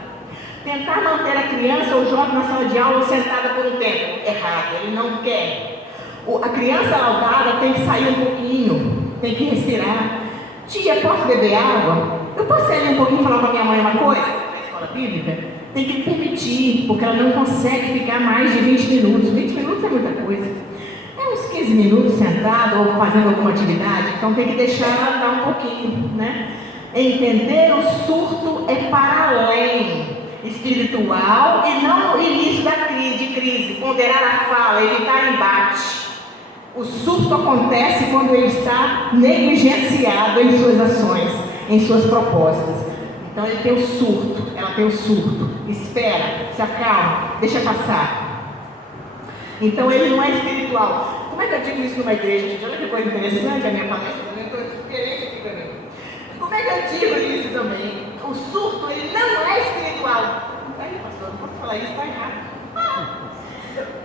Tentar manter a criança ou o jovem na sala de aula sentada por um tempo, errado, ele não quer. A criança laudada tem que sair um pouquinho, tem que respirar. Tia, posso beber água? Eu posso sair um pouquinho e falar para minha mãe uma coisa? Na escola bíblica, tem que permitir, porque ela não consegue ficar mais de 20 minutos. 20 minutos é muita coisa. É uns 15 minutos sentado ou fazendo alguma atividade, então tem que deixar ela andar um pouquinho, né? Entender o surto é para além espiritual e não o início de crise. Ponderar a fala, evitar embate. O surto acontece quando ele está negligenciado em suas ações, em suas propostas. Então ele tem o surto, ela tem o surto. Espera, se acalma, deixa passar. Então ele não é espiritual. Como é que eu digo isso numa igreja, gente? Olha que coisa interessante, a minha palestra também estou diferente aqui para mim. Como é que eu digo isso também? O surto, ele não é espiritual. Aí, pastor, não posso falar isso, está errado.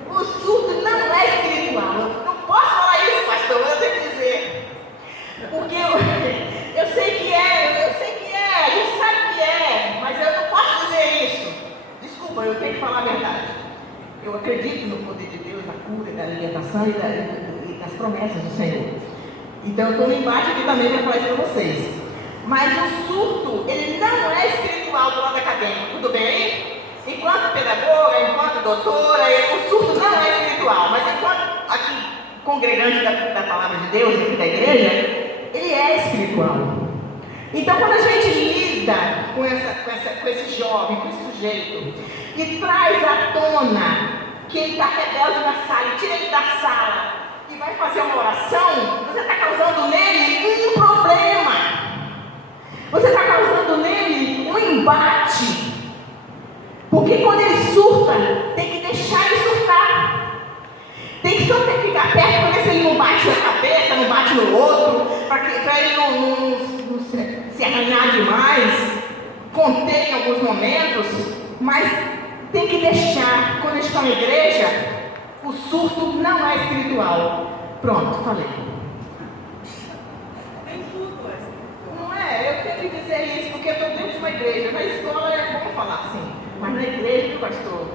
O surto não é espiritual. Eu não posso falar isso, pastor, eu tenho que dizer. Porque eu sei que é, a gente sabe que é, mas eu não posso dizer isso. Desculpa, eu tenho que falar a verdade. Eu acredito no poder de Deus, na cura, da libertação e das promessas do Senhor. Então eu estou no embate aqui também para falar isso para vocês. Mas o surto, ele não é espiritual do lado acadêmico, tudo bem aí? Enquanto pedagoga, enquanto doutora, o surto não é espiritual, mas enquanto aqui congregante da palavra de Deus, aqui da igreja, ele é espiritual. Então quando a gente lida com esse jovem, com esse sujeito, e traz à tona que ele está rebelde na sala, e tira ele da sala, e vai fazer uma oração, você está causando nele um problema. Você está causando nele um embate. Porque quando ele surta, tem que deixar ele surtar. Tem que só ficar perto para ver se ele não bate na cabeça, não bate no outro, para ele não se arranhar demais, conter em alguns momentos, mas tem que deixar. Quando a gente está na igreja, o surto não é espiritual. Pronto, falei. Não é, eu tenho que dizer isso, porque eu estou dentro de uma igreja. Na escola é bom falar assim, mas na igreja, pastor,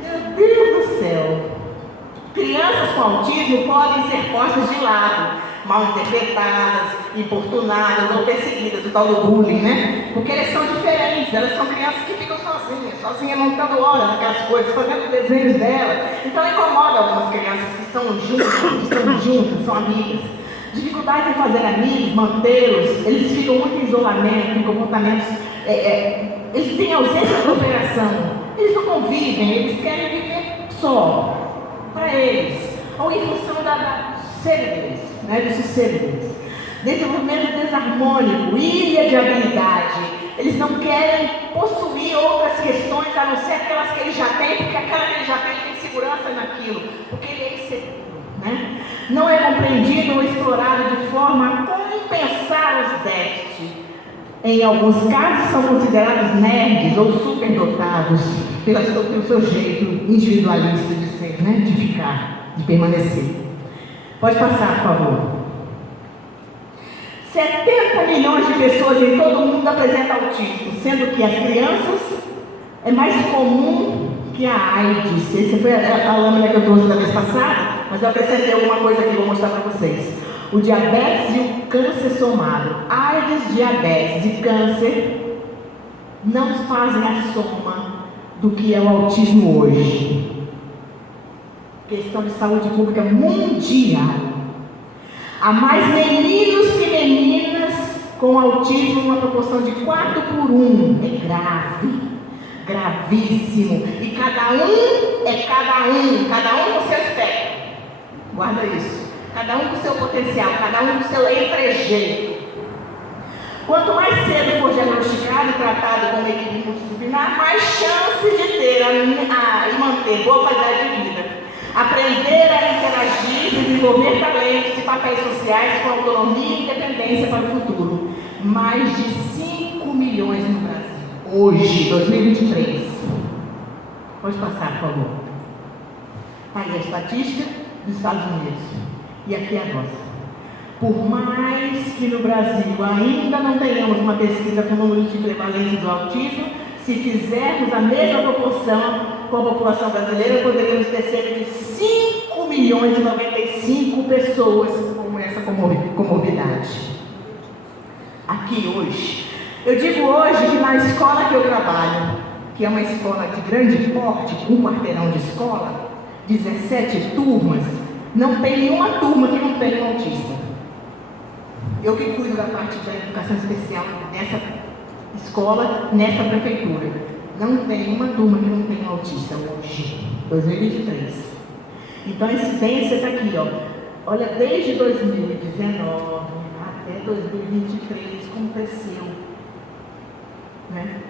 meu Deus do céu. Crianças com autismo podem ser postas de lado, mal interpretadas, importunadas ou perseguidas, o tal do bullying, né? Porque elas são diferentes, elas são crianças que ficam sozinhas montando horas, aquelas coisas, fazendo desenhos delas. Então incomoda algumas crianças que estão juntas, são amigas. Dificuldade em fazer amigos, mantê-los, eles ficam muito em isolamento, em comportamentos, eles têm ausência de cooperação, eles não convivem, eles querem viver só, para eles, ou em função do sossego deles. Desenvolvimento desarmônico, ilha de habilidade, eles não querem possuir outras questões a não ser aquelas que eles já têm, porque aquela que eles já têm tem segurança naquilo, porque ele é inseguro. Né? Não é compreendido ou explorado de forma a compensar os déficits. Em alguns casos são considerados nerds ou superdotados pelo seu jeito individualista de ser, né? De ficar, de permanecer. Pode passar, por favor. 70 milhões de pessoas em todo o mundo apresentam autismo, sendo que as crianças é mais comum que a AIDS. Essa foi a lâmina que eu trouxe da vez passada, mas eu acrescentei alguma coisa que vou mostrar para vocês. O diabetes e o câncer somado. AIDS, diabetes e câncer não fazem a soma do que é o autismo hoje. Questão de saúde pública mundial. Há mais meninos que meninas com autismo, uma proporção de 4:1. É grave, gravíssimo. E cada um com seu espectro. Guarda isso. Cada um com seu potencial, cada um com seu entrejeito. Quanto mais cedo for diagnosticado e tratado com uma equipe multidisciplinar, mais chance de ter e manter boa qualidade de vida. Aprender a interagir, desenvolver talentos e papéis sociais com autonomia e independência para o futuro. Mais de 5 milhões no Brasil. Hoje, 2023. Pode passar, por favor. Aí a estatística dos Estados Unidos. E aqui é a nossa. Por mais que no Brasil ainda não tenhamos uma pesquisa com números de prevalência do autismo, se fizermos a mesma proporção com a população brasileira, poderíamos ter cerca de 5 milhões e 95 pessoas com essa comorbidade. Aqui hoje, eu digo hoje que na escola que eu trabalho, que é uma escola de grande porte, um quarteirão de escola, 17 turmas, não tem nenhuma turma que não tenha um autista. Eu que cuido da parte da educação especial nessa escola, nessa prefeitura. Não tem uma turma que não tenha um autista hoje, 2023. Então a incidência está aqui, ó. Olha, desde 2019 até 2023, como cresceu. Né?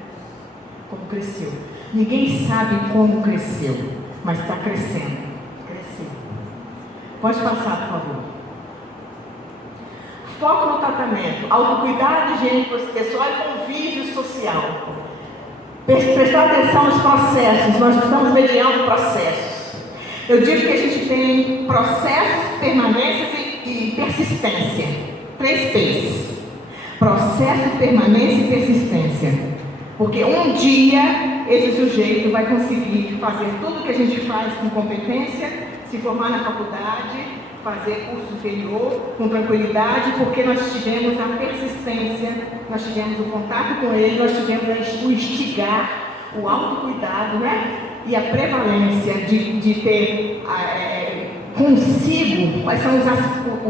Como cresceu. Ninguém sabe como cresceu, mas está crescendo. Cresceu. Pode passar, por favor. Foco no tratamento, autocuidado, higiene pessoal e convívio social. Prestar atenção nos processos, nós estamos mediando processos. Eu digo que a gente tem processos, permanências e persistência. 3 P's. Processo, permanência e persistência. Porque um dia esse sujeito vai conseguir fazer tudo que a gente faz com competência, se formar na faculdade, fazer curso superior com tranquilidade, porque nós tivemos a persistência, nós tivemos o contato com ele, nós tivemos o instigar, o autocuidado, né? E a prevalência de ter consigo quais são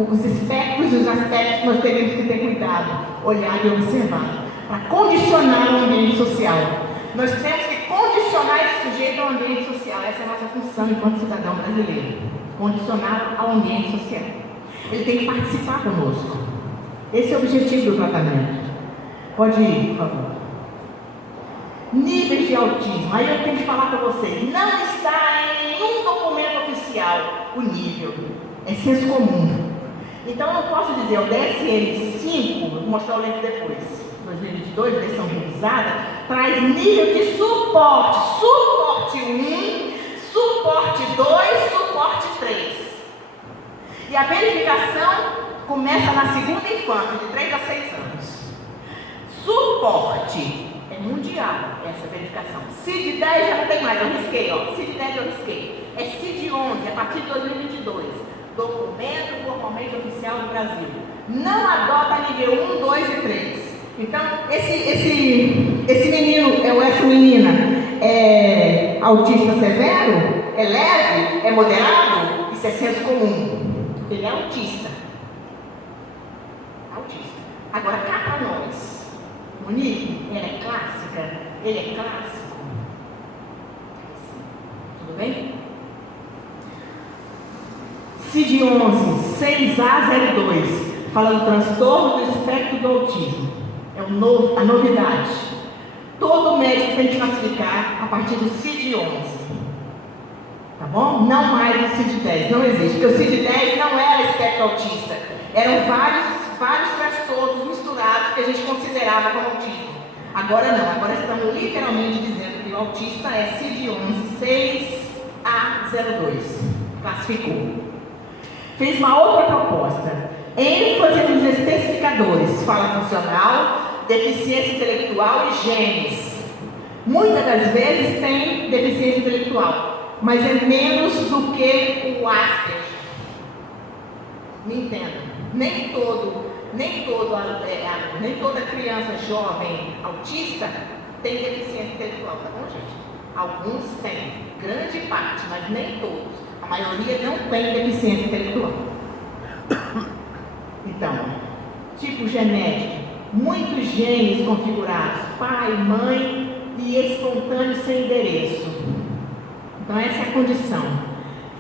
os espectros e os aspectos que nós teremos que ter cuidado, olhar e observar, para condicionar o ambiente social. Nós temos que condicionar esse sujeito ao ambiente social, essa é a nossa função enquanto cidadão brasileiro. Condicionado ao ambiente social. Ele tem que participar conosco. Esse é o objetivo do tratamento. Pode ir, por favor. Níveis de autismo. Aí eu tenho que falar para vocês. Não está em nenhum documento oficial o nível. É senso comum. Então eu posso dizer, o DSM-5, vou mostrar o link depois, 2022, versão revisada, traz nível de suporte. Suporte 1, suporte 2, suporte 3. E a verificação começa na segunda infância, de 3 a 6 anos. Suporte é mundial, essa verificação. CID 10 já não tem mais, eu risquei, ó. CID 10 eu risquei. É CID 11, a partir de 2022. Documento formalmente oficial do Brasil. Não adota nível 1, 2 e 3. Então, esse menino, ou essa menina, é autista severo? É leve? É moderado? Isso é senso comum. Ele é autista. Autista. Agora, cá para nós. Monique, ela é clássica? Ele é clássico? Tudo bem? CID-11, 6A02, fala do transtorno do espectro do autismo. É a novidade. Todo médico tem que classificar a partir do CID-11. Tá bom? Não mais o CID-10, não existe. Porque o CID-10 não era espectro autista. Eram vários transtornos misturados que a gente considerava como autismo. Agora não, agora estamos literalmente dizendo que o autista é CID-11, 6A02. Classificou. Fez uma outra proposta. ênfase nos especificadores, fala funcional, deficiência intelectual e genes. Muitas das vezes tem deficiência intelectual, mas é menos do que o Asperger. Me entenda, nem toda criança jovem autista tem deficiência intelectual, tá bom, gente? Alguns têm, grande parte, mas nem todos. A maioria não tem deficiência intelectual. Então, tipo genético, muitos genes configurados, pai, mãe e espontâneo sem endereço. Então essa é a condição.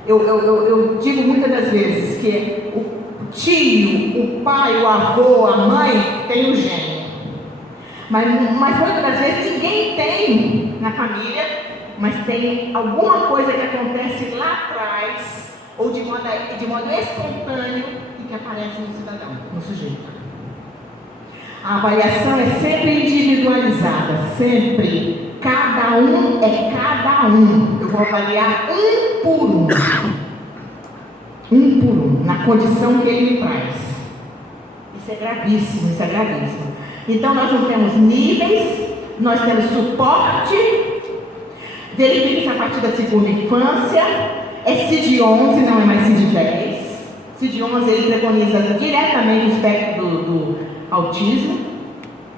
Eu digo muitas das vezes que o tio, o pai, o avô, a mãe tem o gene. Mas muitas das vezes ninguém tem na família, mas tem alguma coisa que acontece lá atrás, ou de modo espontâneo, e que aparece no cidadão, no sujeito. A avaliação é sempre individualizada, sempre. Cada um é cada um. Eu vou avaliar um por um. Um por um, na condição que ele me traz. Isso é gravíssimo, isso é gravíssimo. Então nós não temos níveis, nós temos suporte. Verifique-se a partir da segunda infância. É CID-11, não é mais CID-10. CID-11 ele preconiza diretamente o espectro do autismo,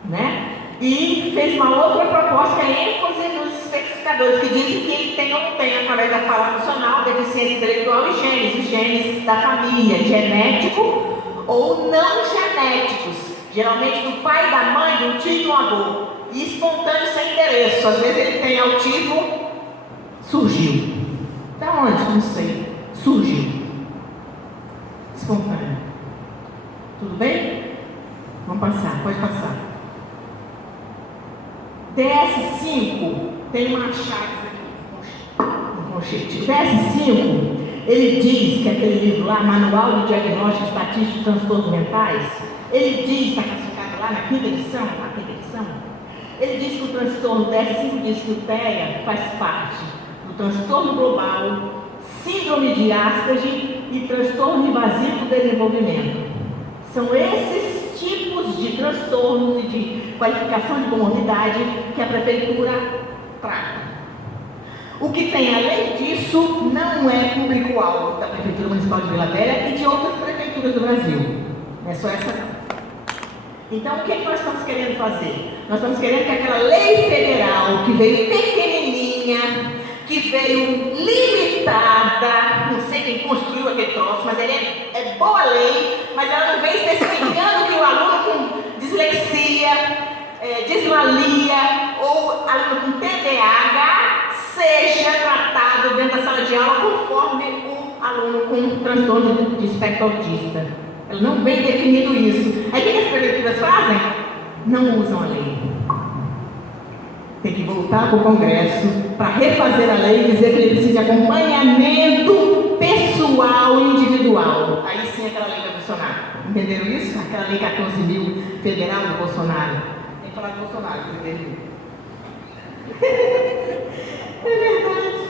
né? E fez uma outra proposta, que é ênfase nos especificadores, que dizem que ele tem ou não tem, através da fala funcional, deficiência intelectual e genes, os genes da família, genético ou não genéticos, geralmente do pai, da mãe, do tio e do avô, e espontâneo sem endereço. Às vezes ele tem autismo, surgiu. Da onde? Não sei. Surgiu. Espontâneo. Tudo bem? Vamos passar, pode passar. DS5 tem uma chave aqui, um colchete. DS5, ele diz que aquele livro lá, Manual de Diagnóstico Estatístico de Transtornos Mentais, ele diz, está classificado lá na quinta edição, ele diz que o transtorno DS5 diz que o TEA faz parte do transtorno global, síndrome de Asperger e transtorno invasivo do desenvolvimento. São esses tipos de transtornos e de qualificação de comorbidade que a prefeitura trata. O que tem além disso não é público-alvo da Prefeitura Municipal de Vila Velha e de outras prefeituras do Brasil. Não é só essa não. Então, o que nós estamos querendo fazer? Nós estamos querendo que aquela lei federal que veio pequenininha, que veio limitada, não sei quem construiu aquele troço, mas ele é boa lei, mas ela não vem especificando que o aluno com dislexia, dismalia ou aluno com TDAH seja tratado dentro da sala de aula conforme o aluno com transtorno de espectro autista. Ela não vem definindo isso. Aí o que as prefeituras fazem? Não usam a lei. Tem que voltar para o Congresso para refazer a lei e dizer que ele precisa de acompanhamento pessoal e individual. Aí sim aquela lei vai funcionar. Entenderam isso? Aquela lei 14.000 federal do Bolsonaro. Tem que falar do Bolsonaro, entendeu? É verdade.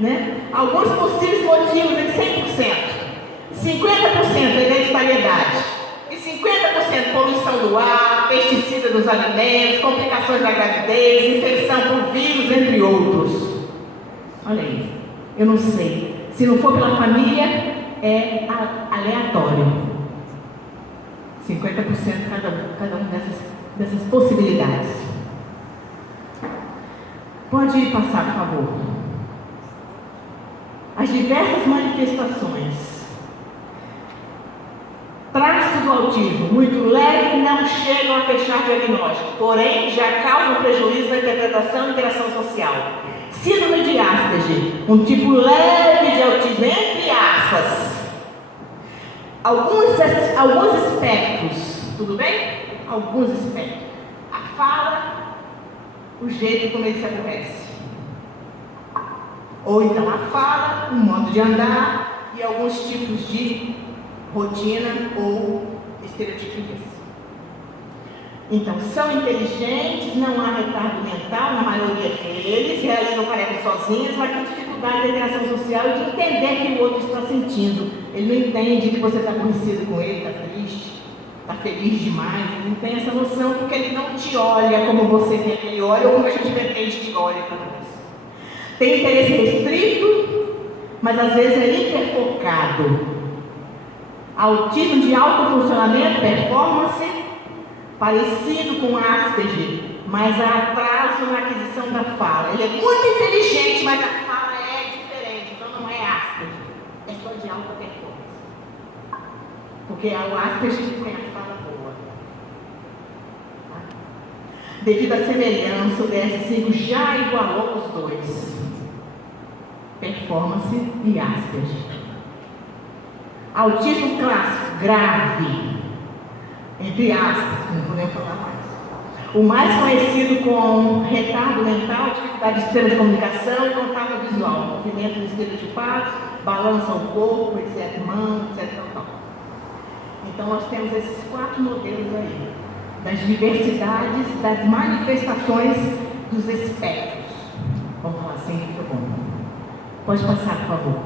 Né? Alguns possíveis motivos de 100%. 50% hereditariedade. E 50% poluição do ar, pesticida dos alimentos, complicações da gravidez, infecção por vírus, entre outros. Olha aí, eu não sei. Se não for pela família, é aleatório. 50% cada uma dessas possibilidades. Pode passar, por favor. As diversas manifestações. Traços do autismo muito leve não chegam a fechar diagnóstico, porém já causam prejuízo na interpretação e interação social. Síndrome de Asperger, um tipo leve de autismo, entre aspas. Alguns espectros, tudo bem? Alguns espectros. A fala, o jeito como ele se aborrece. Ou então a fala, o modo de andar e alguns tipos de rotina ou estereotipias. Então, são inteligentes, não há retardo mental na maioria deles, realizam tarefas sozinhos, mas têm dificuldade de interação social e de entender que o outro está sentindo. Ele não entende que você está aborrecido com ele, está triste, está feliz demais. Ele não tem essa noção porque ele não te olha como você quer que ele olhe ou como a gente pretende que olhe para nós. Tem interesse restrito, mas às vezes é hiperfocado. Autismo de alto funcionamento, performance, parecido com Asperger, mas há atraso na aquisição da fala. Ele é muito inteligente, mas a fala é diferente, então não é Asperger, é só de alta performance. Porque o Asperger tem a fala boa. Tá? Devido à semelhança, o DS5 já igualou os dois, performance e Asperger. Autismo clássico, grave, entre aspas, não podemos falar mais. O mais conhecido como retardo mental, dificuldade de sistema de comunicação e contato visual, movimento estereotipados, balança o corpo, etc., mão, etc. Então nós temos esses 4 modelos aí, das diversidades, das manifestações dos espectros. Vamos falar assim, fica bom. Pode passar, por favor.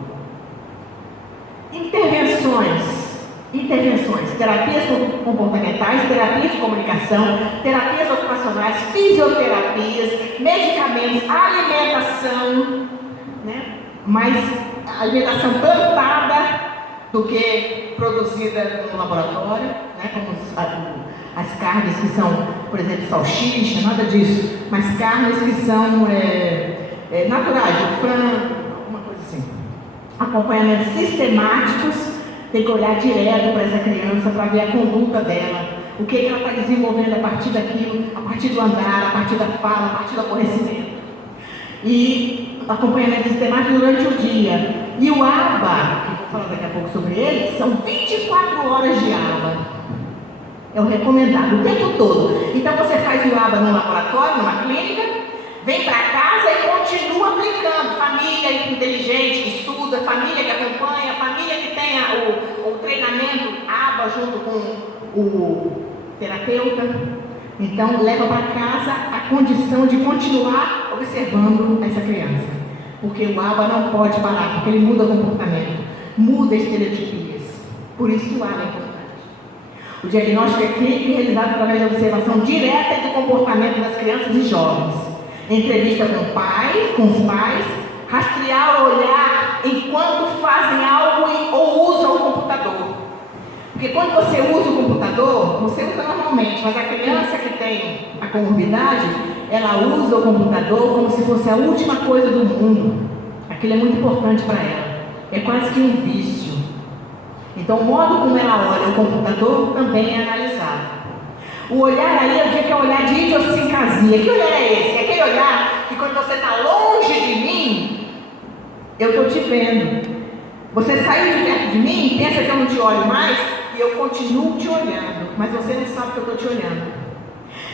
Intervenções, terapias comportamentais, terapias de comunicação, terapias ocupacionais, fisioterapias, medicamentos, alimentação, né? Mais alimentação plantada do que produzida no laboratório, né? Como as carnes que são, por exemplo, salsicha, nada disso, mas carnes que são naturais, o frango, alguma coisa assim. Acompanhamentos sistemáticos. Tem que olhar direto para essa criança, para ver a conduta dela, o que ela está desenvolvendo a partir daquilo, a partir do andar, a partir da fala, a partir do aborrecimento. E acompanhamento sistemático durante o dia. E o ABA, que eu vou falar daqui a pouco sobre ele, são 24 horas de ABA. É o recomendado, o tempo todo. Então você faz o ABA no laboratório, numa clínica, vem para casa e continua aplicando. Família inteligente que estuda, família que acompanha, família que tenha o treinamento ABA junto com o terapeuta. Então leva para casa a condição de continuar observando essa criança. Porque o ABA não pode parar, porque ele muda o comportamento, muda estereotipias. Por isso que o ABA é importante. O diagnóstico é clínico e realizado através da observação direta do comportamento das crianças e jovens. Entrevista com os pais, rastrear o olhar enquanto fazem algo ou usam o computador. Porque quando você usa o computador, você usa normalmente, mas a criança que tem a comorbidade, ela usa o computador como se fosse a última coisa do mundo. Aquilo é muito importante para ela. É quase que um vício. Então o modo como ela olha o computador também é analisado. O olhar aí eu digo que é o olhar de idiosincrasia. Que olhar é esse? É aquele olhar que quando você está longe de mim, eu estou te vendo. Você saiu de perto de mim, pensa que eu não te olho mais, e eu continuo te olhando, mas você não sabe que eu estou te olhando.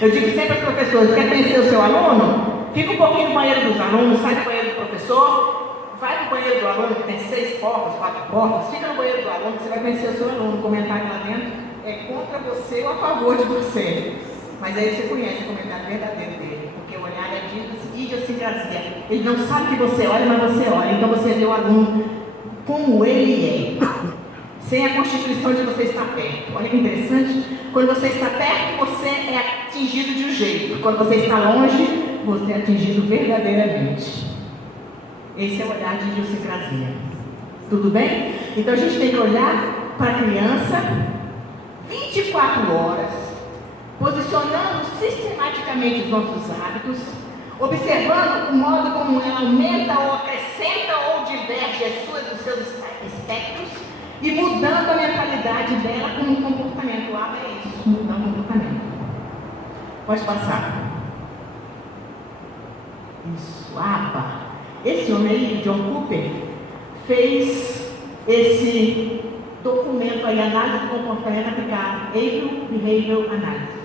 Eu digo sempre aos professores, quer conhecer o seu aluno? Fica um pouquinho no banheiro dos alunos, sai do banheiro do professor, vai no banheiro do aluno, que tem 6 portas, 4 portas, fica no banheiro do aluno, que você vai conhecer o seu aluno. O comentário lá dentro é contra você ou a favor de você. Mas aí você conhece o comentário verdadeiro dele, porque o olhar é de idiosincrasia. Ele não sabe que você olha, mas você olha. Então você vê o aluno como ele é, sem a constituição de você estar perto. Olha que interessante. Quando você está perto, você é atingido de um jeito. Quando você está longe, você é atingido verdadeiramente. Esse é o olhar de idiosincrasia. Tudo bem? Então a gente tem que olhar para a criança 24 horas, posicionando sistematicamente os nossos hábitos, observando o modo como ela aumenta ou acrescenta ou diverge os seus espectros e mudando a mentalidade dela com um comportamento. O ABA é isso, mudar o comportamento. Pode passar. Isso, ABA. Esse homem aí, John Cooper, fez esse documento aí, análise do comportamento aplicado, Able Behavioral Analysis.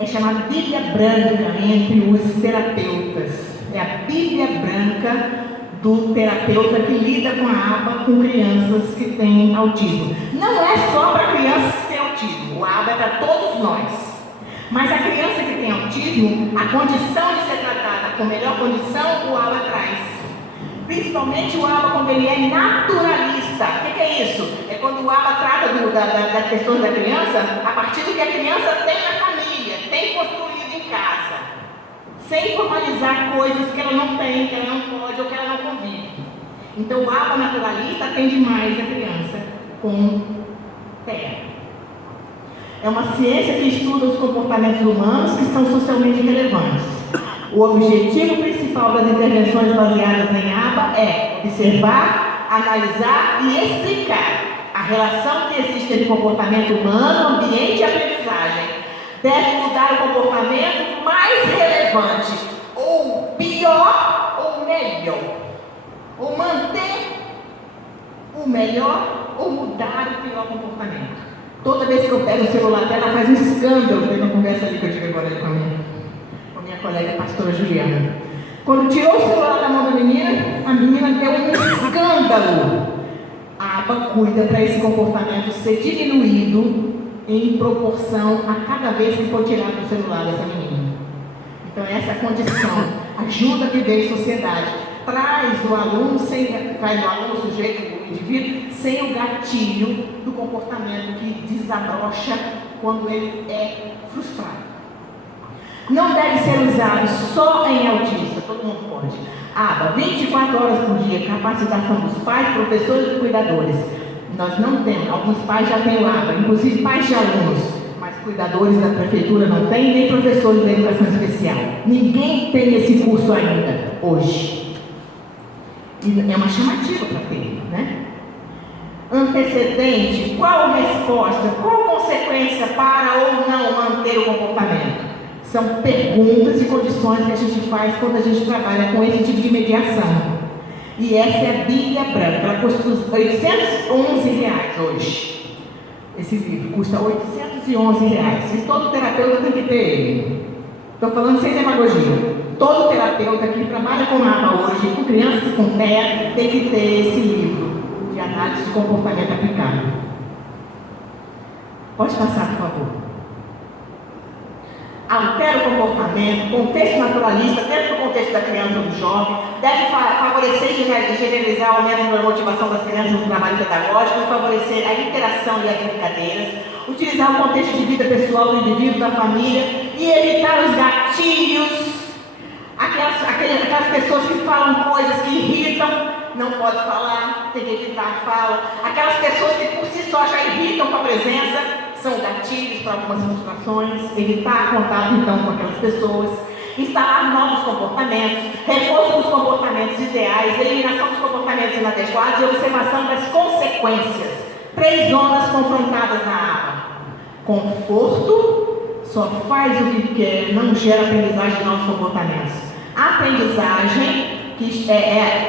É chamado Bíblia Branca entre os terapeutas. É a Bíblia Branca do terapeuta que lida com a ABA com crianças que têm autismo. Não é só para crianças que têm autismo, o ABA é para todos nós. Mas a criança que tem autismo, a condição de ser tratada com melhor condição, o ABA traz. Principalmente o ABA quando ele é naturalista. O que é isso? É quando o ABA trata das questões da criança a partir do que a criança tem na família, tem construído em casa, sem formalizar coisas que ela não tem, que ela não pode ou que ela não convive. Então o ABA naturalista atende mais a criança com TEA. É uma ciência que estuda os comportamentos humanos que são socialmente relevantes. O objetivo principal das intervenções baseadas em ABA é observar, analisar e explicar a relação que existe entre comportamento humano, ambiente e aprendizagem. Deve mudar o comportamento mais relevante, ou pior ou melhor. Ou manter o melhor ou mudar o pior comportamento. Toda vez que eu pego o celular dela, ela faz um escândalo. Teve uma conversa ali que eu tive agora com a minha colega, a pastora Juliana. Quando tirou o celular da mão da menina, a menina deu um escândalo. A aba cuida para esse comportamento ser diminuído em proporção a cada vez que for tirado o celular dessa menina. Então essa é a condição, ajuda a viver em sociedade, traz o aluno, o sujeito, o indivíduo, sem o gatilho do comportamento que desabrocha quando ele é frustrado. Não deve ser usado só em autista, todo mundo pode. Aba, 24 horas por dia, capacitação dos pais, professores e cuidadores. Nós não temos, alguns pais já têm o aba, inclusive pais de alunos, mas cuidadores da prefeitura não têm, nem professores da educação especial. Ninguém tem esse curso ainda, hoje. E é uma chamativa para ter, né? Antecedente, qual resposta, qual consequência para ou não manter o comportamento? São perguntas e condições que a gente faz quando a gente trabalha com esse tipo de mediação. E essa é a Bíblia Branca, ela custa R$811 hoje. Esse livro custa R$811. E todo terapeuta tem que ter ele. Estou falando sem demagogia. Todo terapeuta que trabalha com aba hoje, com crianças com TEA, tem que ter esse livro de análise de comportamento aplicado. Pode passar, por favor. Altera o comportamento, contexto naturalista, dentro do contexto da criança ou do jovem, deve favorecer e generalizar o aumento da motivação das crianças no trabalho pedagógico, favorecer a interação e as brincadeiras, utilizar o contexto de vida pessoal do indivíduo, da família e evitar os gatilhos, aquelas pessoas que falam coisas que irritam, não pode falar, tem que evitar a fala, aquelas pessoas que por si só já irritam com a presença, são gatilhos para algumas frustrações, evitar contato então com aquelas pessoas, instalar novos comportamentos, reforço dos comportamentos ideais, eliminação dos comportamentos inadequados e observação das consequências. 3 zonas confrontadas na aba. Conforto, só faz o que quer, não gera aprendizagem de novos comportamentos. Aprendizagem, que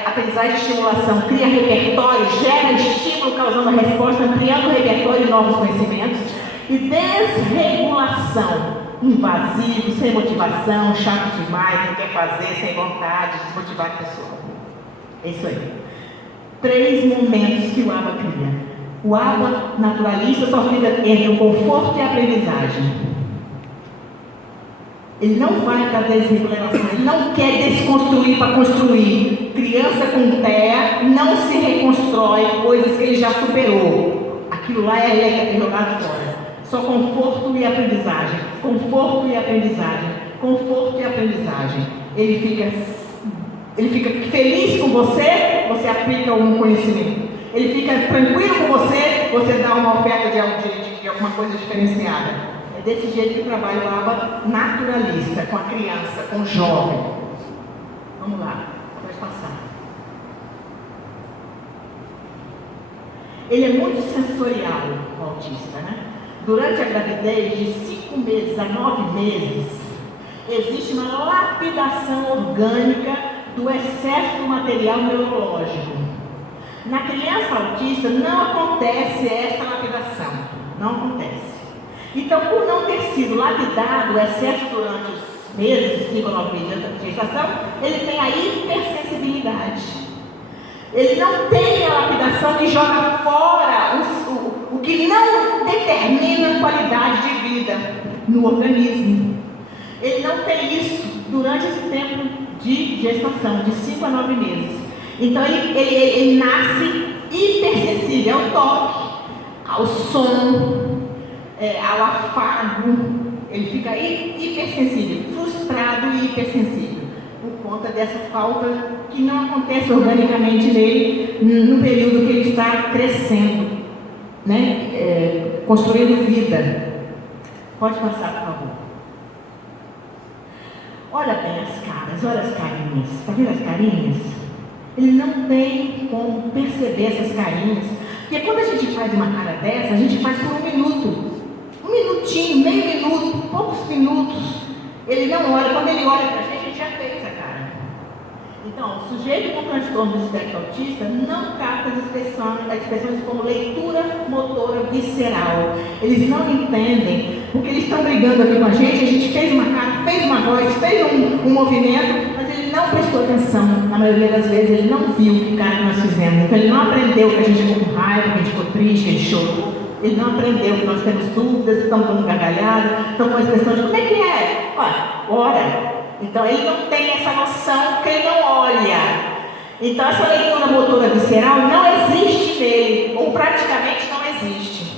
aprendizagem de estimulação, cria repertório, gera estímulo causando a resposta, ampliando o repertório e novos conhecimentos. E desregulação, invasivo, sem motivação, chato demais, não quer fazer, sem vontade, desmotivar a pessoa. É isso aí. 3 momentos que o aba cria. O aba naturalista só fica entre o conforto e a aprendizagem. Ele não vai para a desregulação, ele não quer desconstruir para construir. Criança com TEA não se reconstrói coisas que ele já superou. Aquilo lá é jogado fora. Só conforto e aprendizagem, conforto e aprendizagem, conforto e aprendizagem. Ele fica feliz com você, você aplica um conhecimento. Ele fica tranquilo com você, você dá uma oferta de alguma coisa diferenciada. É desse jeito que trabalha o aba naturalista, com a criança, com o jovem. Vamos lá, pode passar. Ele é muito sensorial, o autista, né? Durante a gravidez, de 5 meses a 9 meses, existe uma lapidação orgânica do excesso do material neurológico. Na criança autista não acontece essa lapidação, não acontece. Então, por não ter sido lapidado o excesso durante os meses, de 5 a 9 meses de gestação, ele tem a hipersensibilidade. Ele não tem a lapidação que joga fora o que não determina qualidade de vida no organismo. Ele não tem isso durante esse tempo de gestação, de 5 a 9 meses. Então ele nasce hipersensível ao toque, ao som, ao afago. Ele fica hipersensível, frustrado e hipersensível, por conta dessa falta que não acontece organicamente nele no período que ele está crescendo, né? Construindo vida. Pode passar, por favor. Olha bem as caras, olha as carinhas. Está vendo as carinhas? Ele não tem como perceber essas carinhas. Porque quando a gente faz uma cara dessa, a gente faz por 1 minuto. 1 minutinho, meio minuto, poucos minutos. Ele não olha. Quando ele olha para a gente já fez a cara. Então, o sujeito com transtorno do espectro autista não capta as expressões expressões como leitura motora visceral. Eles não entendem, porque eles estão brigando aqui com a gente fez uma cara, fez uma voz, fez um movimento, mas ele não prestou atenção. Na maioria das vezes ele não viu que cara que nós fizemos. Então ele não aprendeu que a gente ficou com raiva, que a gente ficou triste, que a gente chorou. Ele não aprendeu que nós temos dúvidas, estamos dando gargalhada, estamos com a expressão de como é que é? Ora. Então ele não tem essa noção porque ele não olha. Então essa leitura motora visceral não existe nele, ou praticamente não existe.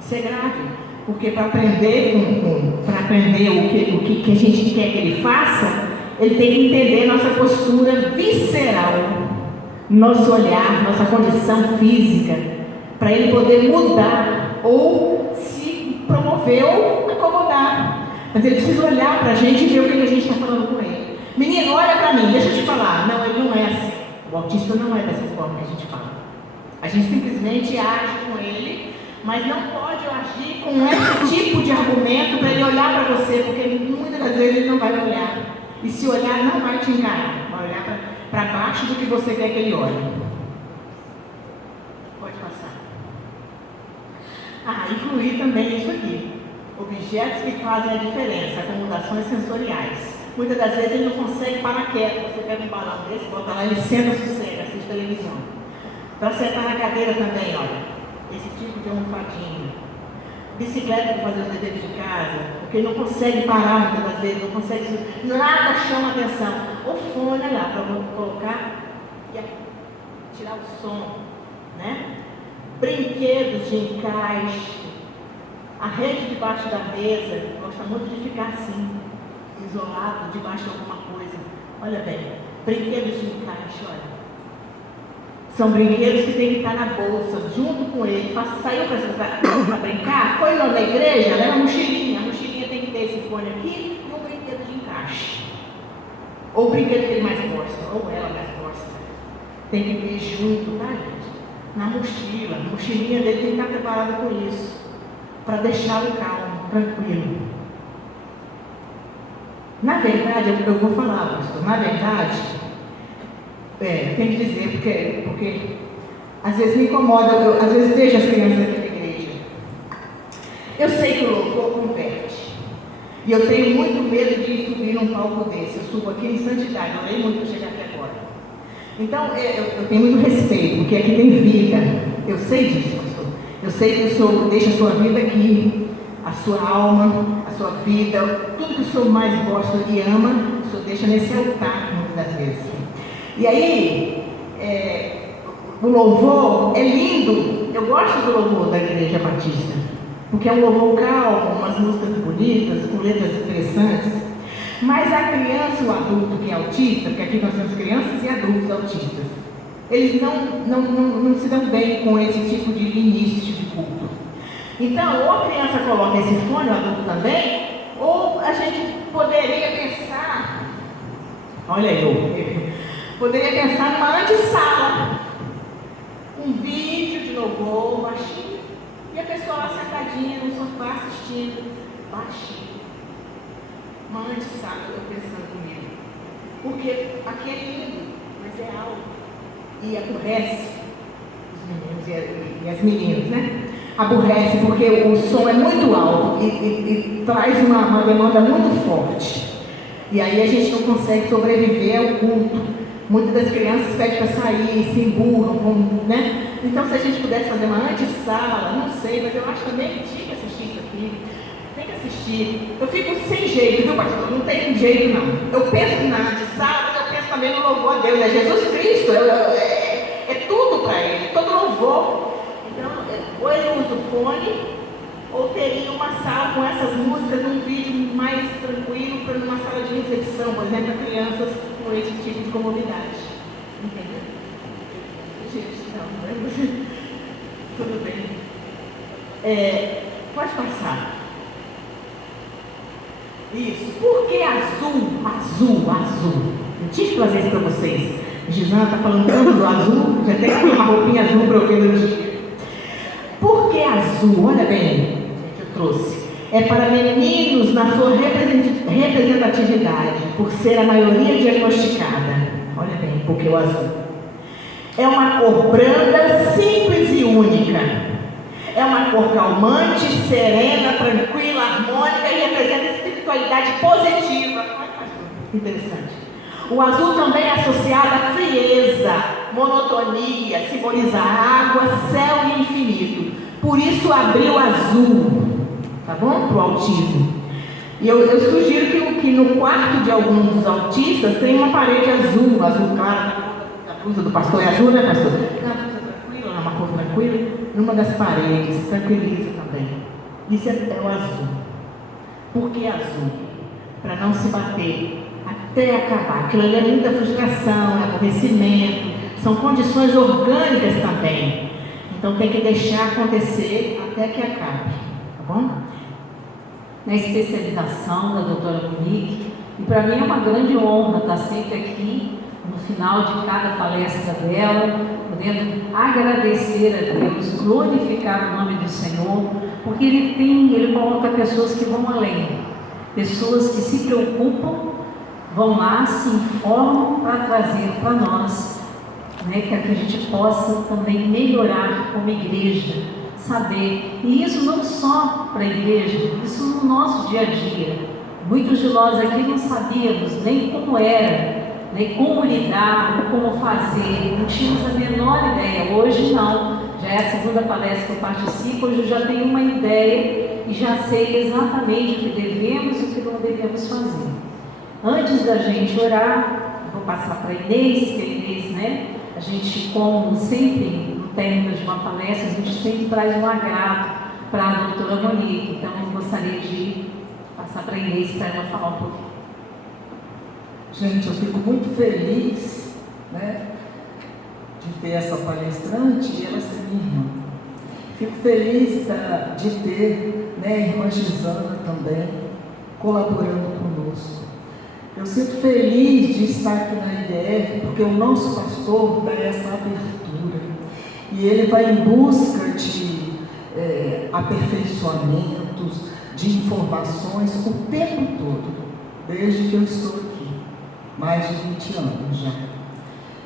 Isso é grave, porque para aprender o que a gente quer que ele faça, ele tem que entender nossa postura visceral, nosso olhar, nossa condição física, para ele poder mudar ou se promover ou acomodar. Mas ele precisa olhar para a gente e ver o que a gente está falando com ele. Menino, olha para mim, deixa eu te falar. Não, ele não é assim. O autista não é dessa forma que a gente fala. A gente simplesmente age com ele, mas não pode agir com esse tipo de argumento para ele olhar para você, porque muitas das vezes ele não vai olhar. E se olhar, não vai te enganar. Vai olhar para baixo do que você quer que ele olhe. Pode passar. Incluir também isso aqui. Objetos que fazem a diferença, acomodações sensoriais. Muitas das vezes ele não consegue parar quieto. Você pega um balão desse, bota lá, ele senta, sossega, assiste televisão. Para sentar na cadeira também, olha, esse tipo de almofadinha. Bicicleta para fazer os deveres de casa, porque ele não consegue parar muitas das vezes, não consegue, nada chama atenção. O fone lá, para colocar e tirar o som, né? Brinquedos de encaixe. A rede debaixo da mesa gosta muito de ficar assim, isolado, debaixo de alguma coisa. Olha bem, brinquedos de encaixe, olha. São brinquedos que tem que estar na bolsa, junto com ele. Saiu para brincar? Foi na igreja? Leva a mochilinha. A mochilinha tem que ter esse fone aqui e um brinquedo de encaixe. Ou o brinquedo que ele mais gosta, ou ela mais gosta. Tem que ter junto, tá, gente? Na mochila. A mochilinha dele tem que estar preparada com isso, para deixá-lo calmo, tranquilo. Na verdade, eu vou falar, pastor, na verdade, tem que dizer, porque às vezes me incomoda, eu às vezes vejo as crianças aqui na igreja. Eu sei que o louvor converte. E eu tenho muito medo de subir num palco desse. Eu subo aqui em santidade, eu orei muito para chegar aqui agora. Então, eu tenho muito respeito, porque aqui tem vida. Eu sei disso, pastor. Eu sei que o Senhor deixa a sua vida aqui, a sua alma, a sua vida, tudo que o Senhor mais gosta e ama, o Senhor deixa nesse altar, muitas das vezes. E aí, o louvor é lindo. Eu gosto do louvor da Igreja Batista, porque é um louvor calmo, umas músicas bonitas, com letras interessantes. Mas a criança e o adulto que é autista, porque aqui nós temos crianças e adultos autistas, eles não se dão bem com esse tipo de início de culto. Então, ou a criança coloca esse fone, o adulto também, ou a gente poderia pensar, olha eu, poderia pensar numa antessala, um vídeo de louvor baixinho, e a pessoa lá sentadinha no sofá assistindo, baixinho. Uma antessala, eu pensando comigo. Porque aqui é lindo, mas é alto. E aborrece os meninos e as meninas, né? Aborrece porque o som é muito alto e traz uma demanda muito forte. E aí a gente não consegue sobreviver ao culto. Muitas das crianças pedem para sair, se emburram, né? Então, se a gente pudesse fazer uma antessala, não sei, mas eu acho também que tinha que assistir isso aqui. Tem que assistir. Eu fico sem jeito, viu, pastor? Não tem jeito, não. Eu penso na antessala, mas eu penso também no louvor a Deus. É Jesus Cristo, é tudo para Ele, todo louvor. Então, ou ele usa o fone, ou teria uma sala com essas músicas, um vídeo mais tranquilo, para uma sala de recepção, por exemplo, para crianças com esse tipo de comunidade. Entendeu? Gente, não, tudo bem. Pode passar. Isso. Por que azul? Eu tinha que trazer isso para vocês. A Gisana está falando tanto do azul, já tem uma roupinha azul para eu ver no dia. Por que azul? Olha bem, eu trouxe. É para meninos na sua representatividade, por ser a maioria diagnosticada. Olha bem. porque o azul é uma cor branca, simples e única. É uma cor calmante, serena, tranquila, harmônica e representa espiritualidade positiva. Interessante. O azul também é associado à frieza, monotonia, simboliza água, céu e infinito. Por isso abriu azul, tá bom? Para o autismo. E eu sugiro que no quarto de alguns dos autistas tem uma parede azul claro. A blusa do pastor é azul, né, pastor? Uma blusa tranquila, uma cor tranquila. Numa das paredes, tranquiliza também. Isso é o azul. Por que azul? Para não se bater até acabar. Aquilo ali é muita frustração, é aborrecimento, são condições orgânicas também. Então tem que deixar acontecer até que acabe, tá bom? Na especialização da doutora Monique, e para mim é uma grande honra estar sempre aqui no final de cada palestra dela, podendo agradecer a Deus, glorificar o nome do Senhor, porque Ele coloca pessoas que vão além, pessoas que se preocupam, vão lá, se informam para trazer para nós, né, que a gente possa também melhorar como igreja, saber, e isso não só para a igreja, isso no nosso dia a dia. Muitos de nós aqui não sabíamos nem como era, nem como lidar, como fazer, não tínhamos a menor ideia. Hoje não, já é a segunda palestra que eu participo, hoje eu já tenho uma ideia e já sei exatamente o que devemos e o que não devemos fazer. Antes da gente orar, eu vou passar para a Inês, que a Inês, né, a gente, como sempre, no término de uma palestra, a gente sempre traz um agrado para a doutora Monique. Então, eu gostaria de passar para a Inês para ela falar um pouquinho. Gente, eu fico muito feliz, né, de ter essa palestrante e ela ser minha irmã. Fico feliz de ter, né, a irmã Gisana também colaborando conosco. Eu sinto feliz de estar aqui na IDF, porque o nosso pastor dá essa abertura e ele vai em busca de aperfeiçoamentos, de informações o tempo todo, desde que eu estou aqui, mais de 20 anos já.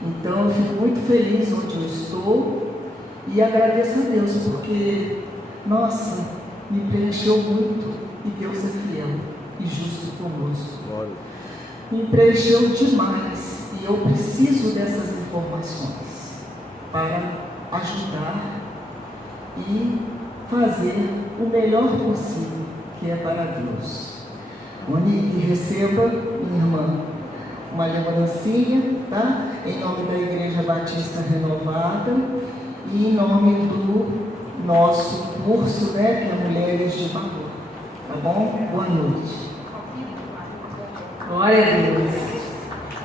Então eu fico muito feliz onde eu estou e agradeço a Deus, porque, nossa, me preencheu muito e Deus é fiel e justo conosco. Me preencheu demais e eu preciso dessas informações para ajudar e fazer o melhor possível, que é para Deus. Monique, receba, minha irmã, uma lembrancinha, tá? Em nome da Igreja Batista Renovada e em nome do nosso curso, né, que é Mulheres de Valor. Tá bom? Boa noite. Glória a Deus.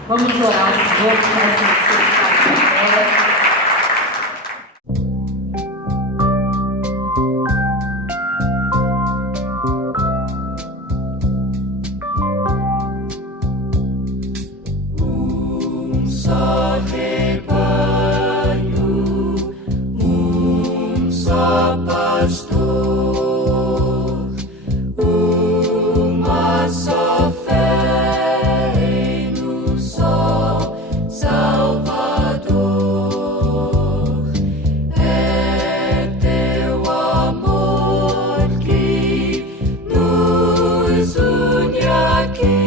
Vamos orar ao Senhor para que você faça só rebanho, só pastor, uma só fé no só Salvador. É teu amor que nos une aqui.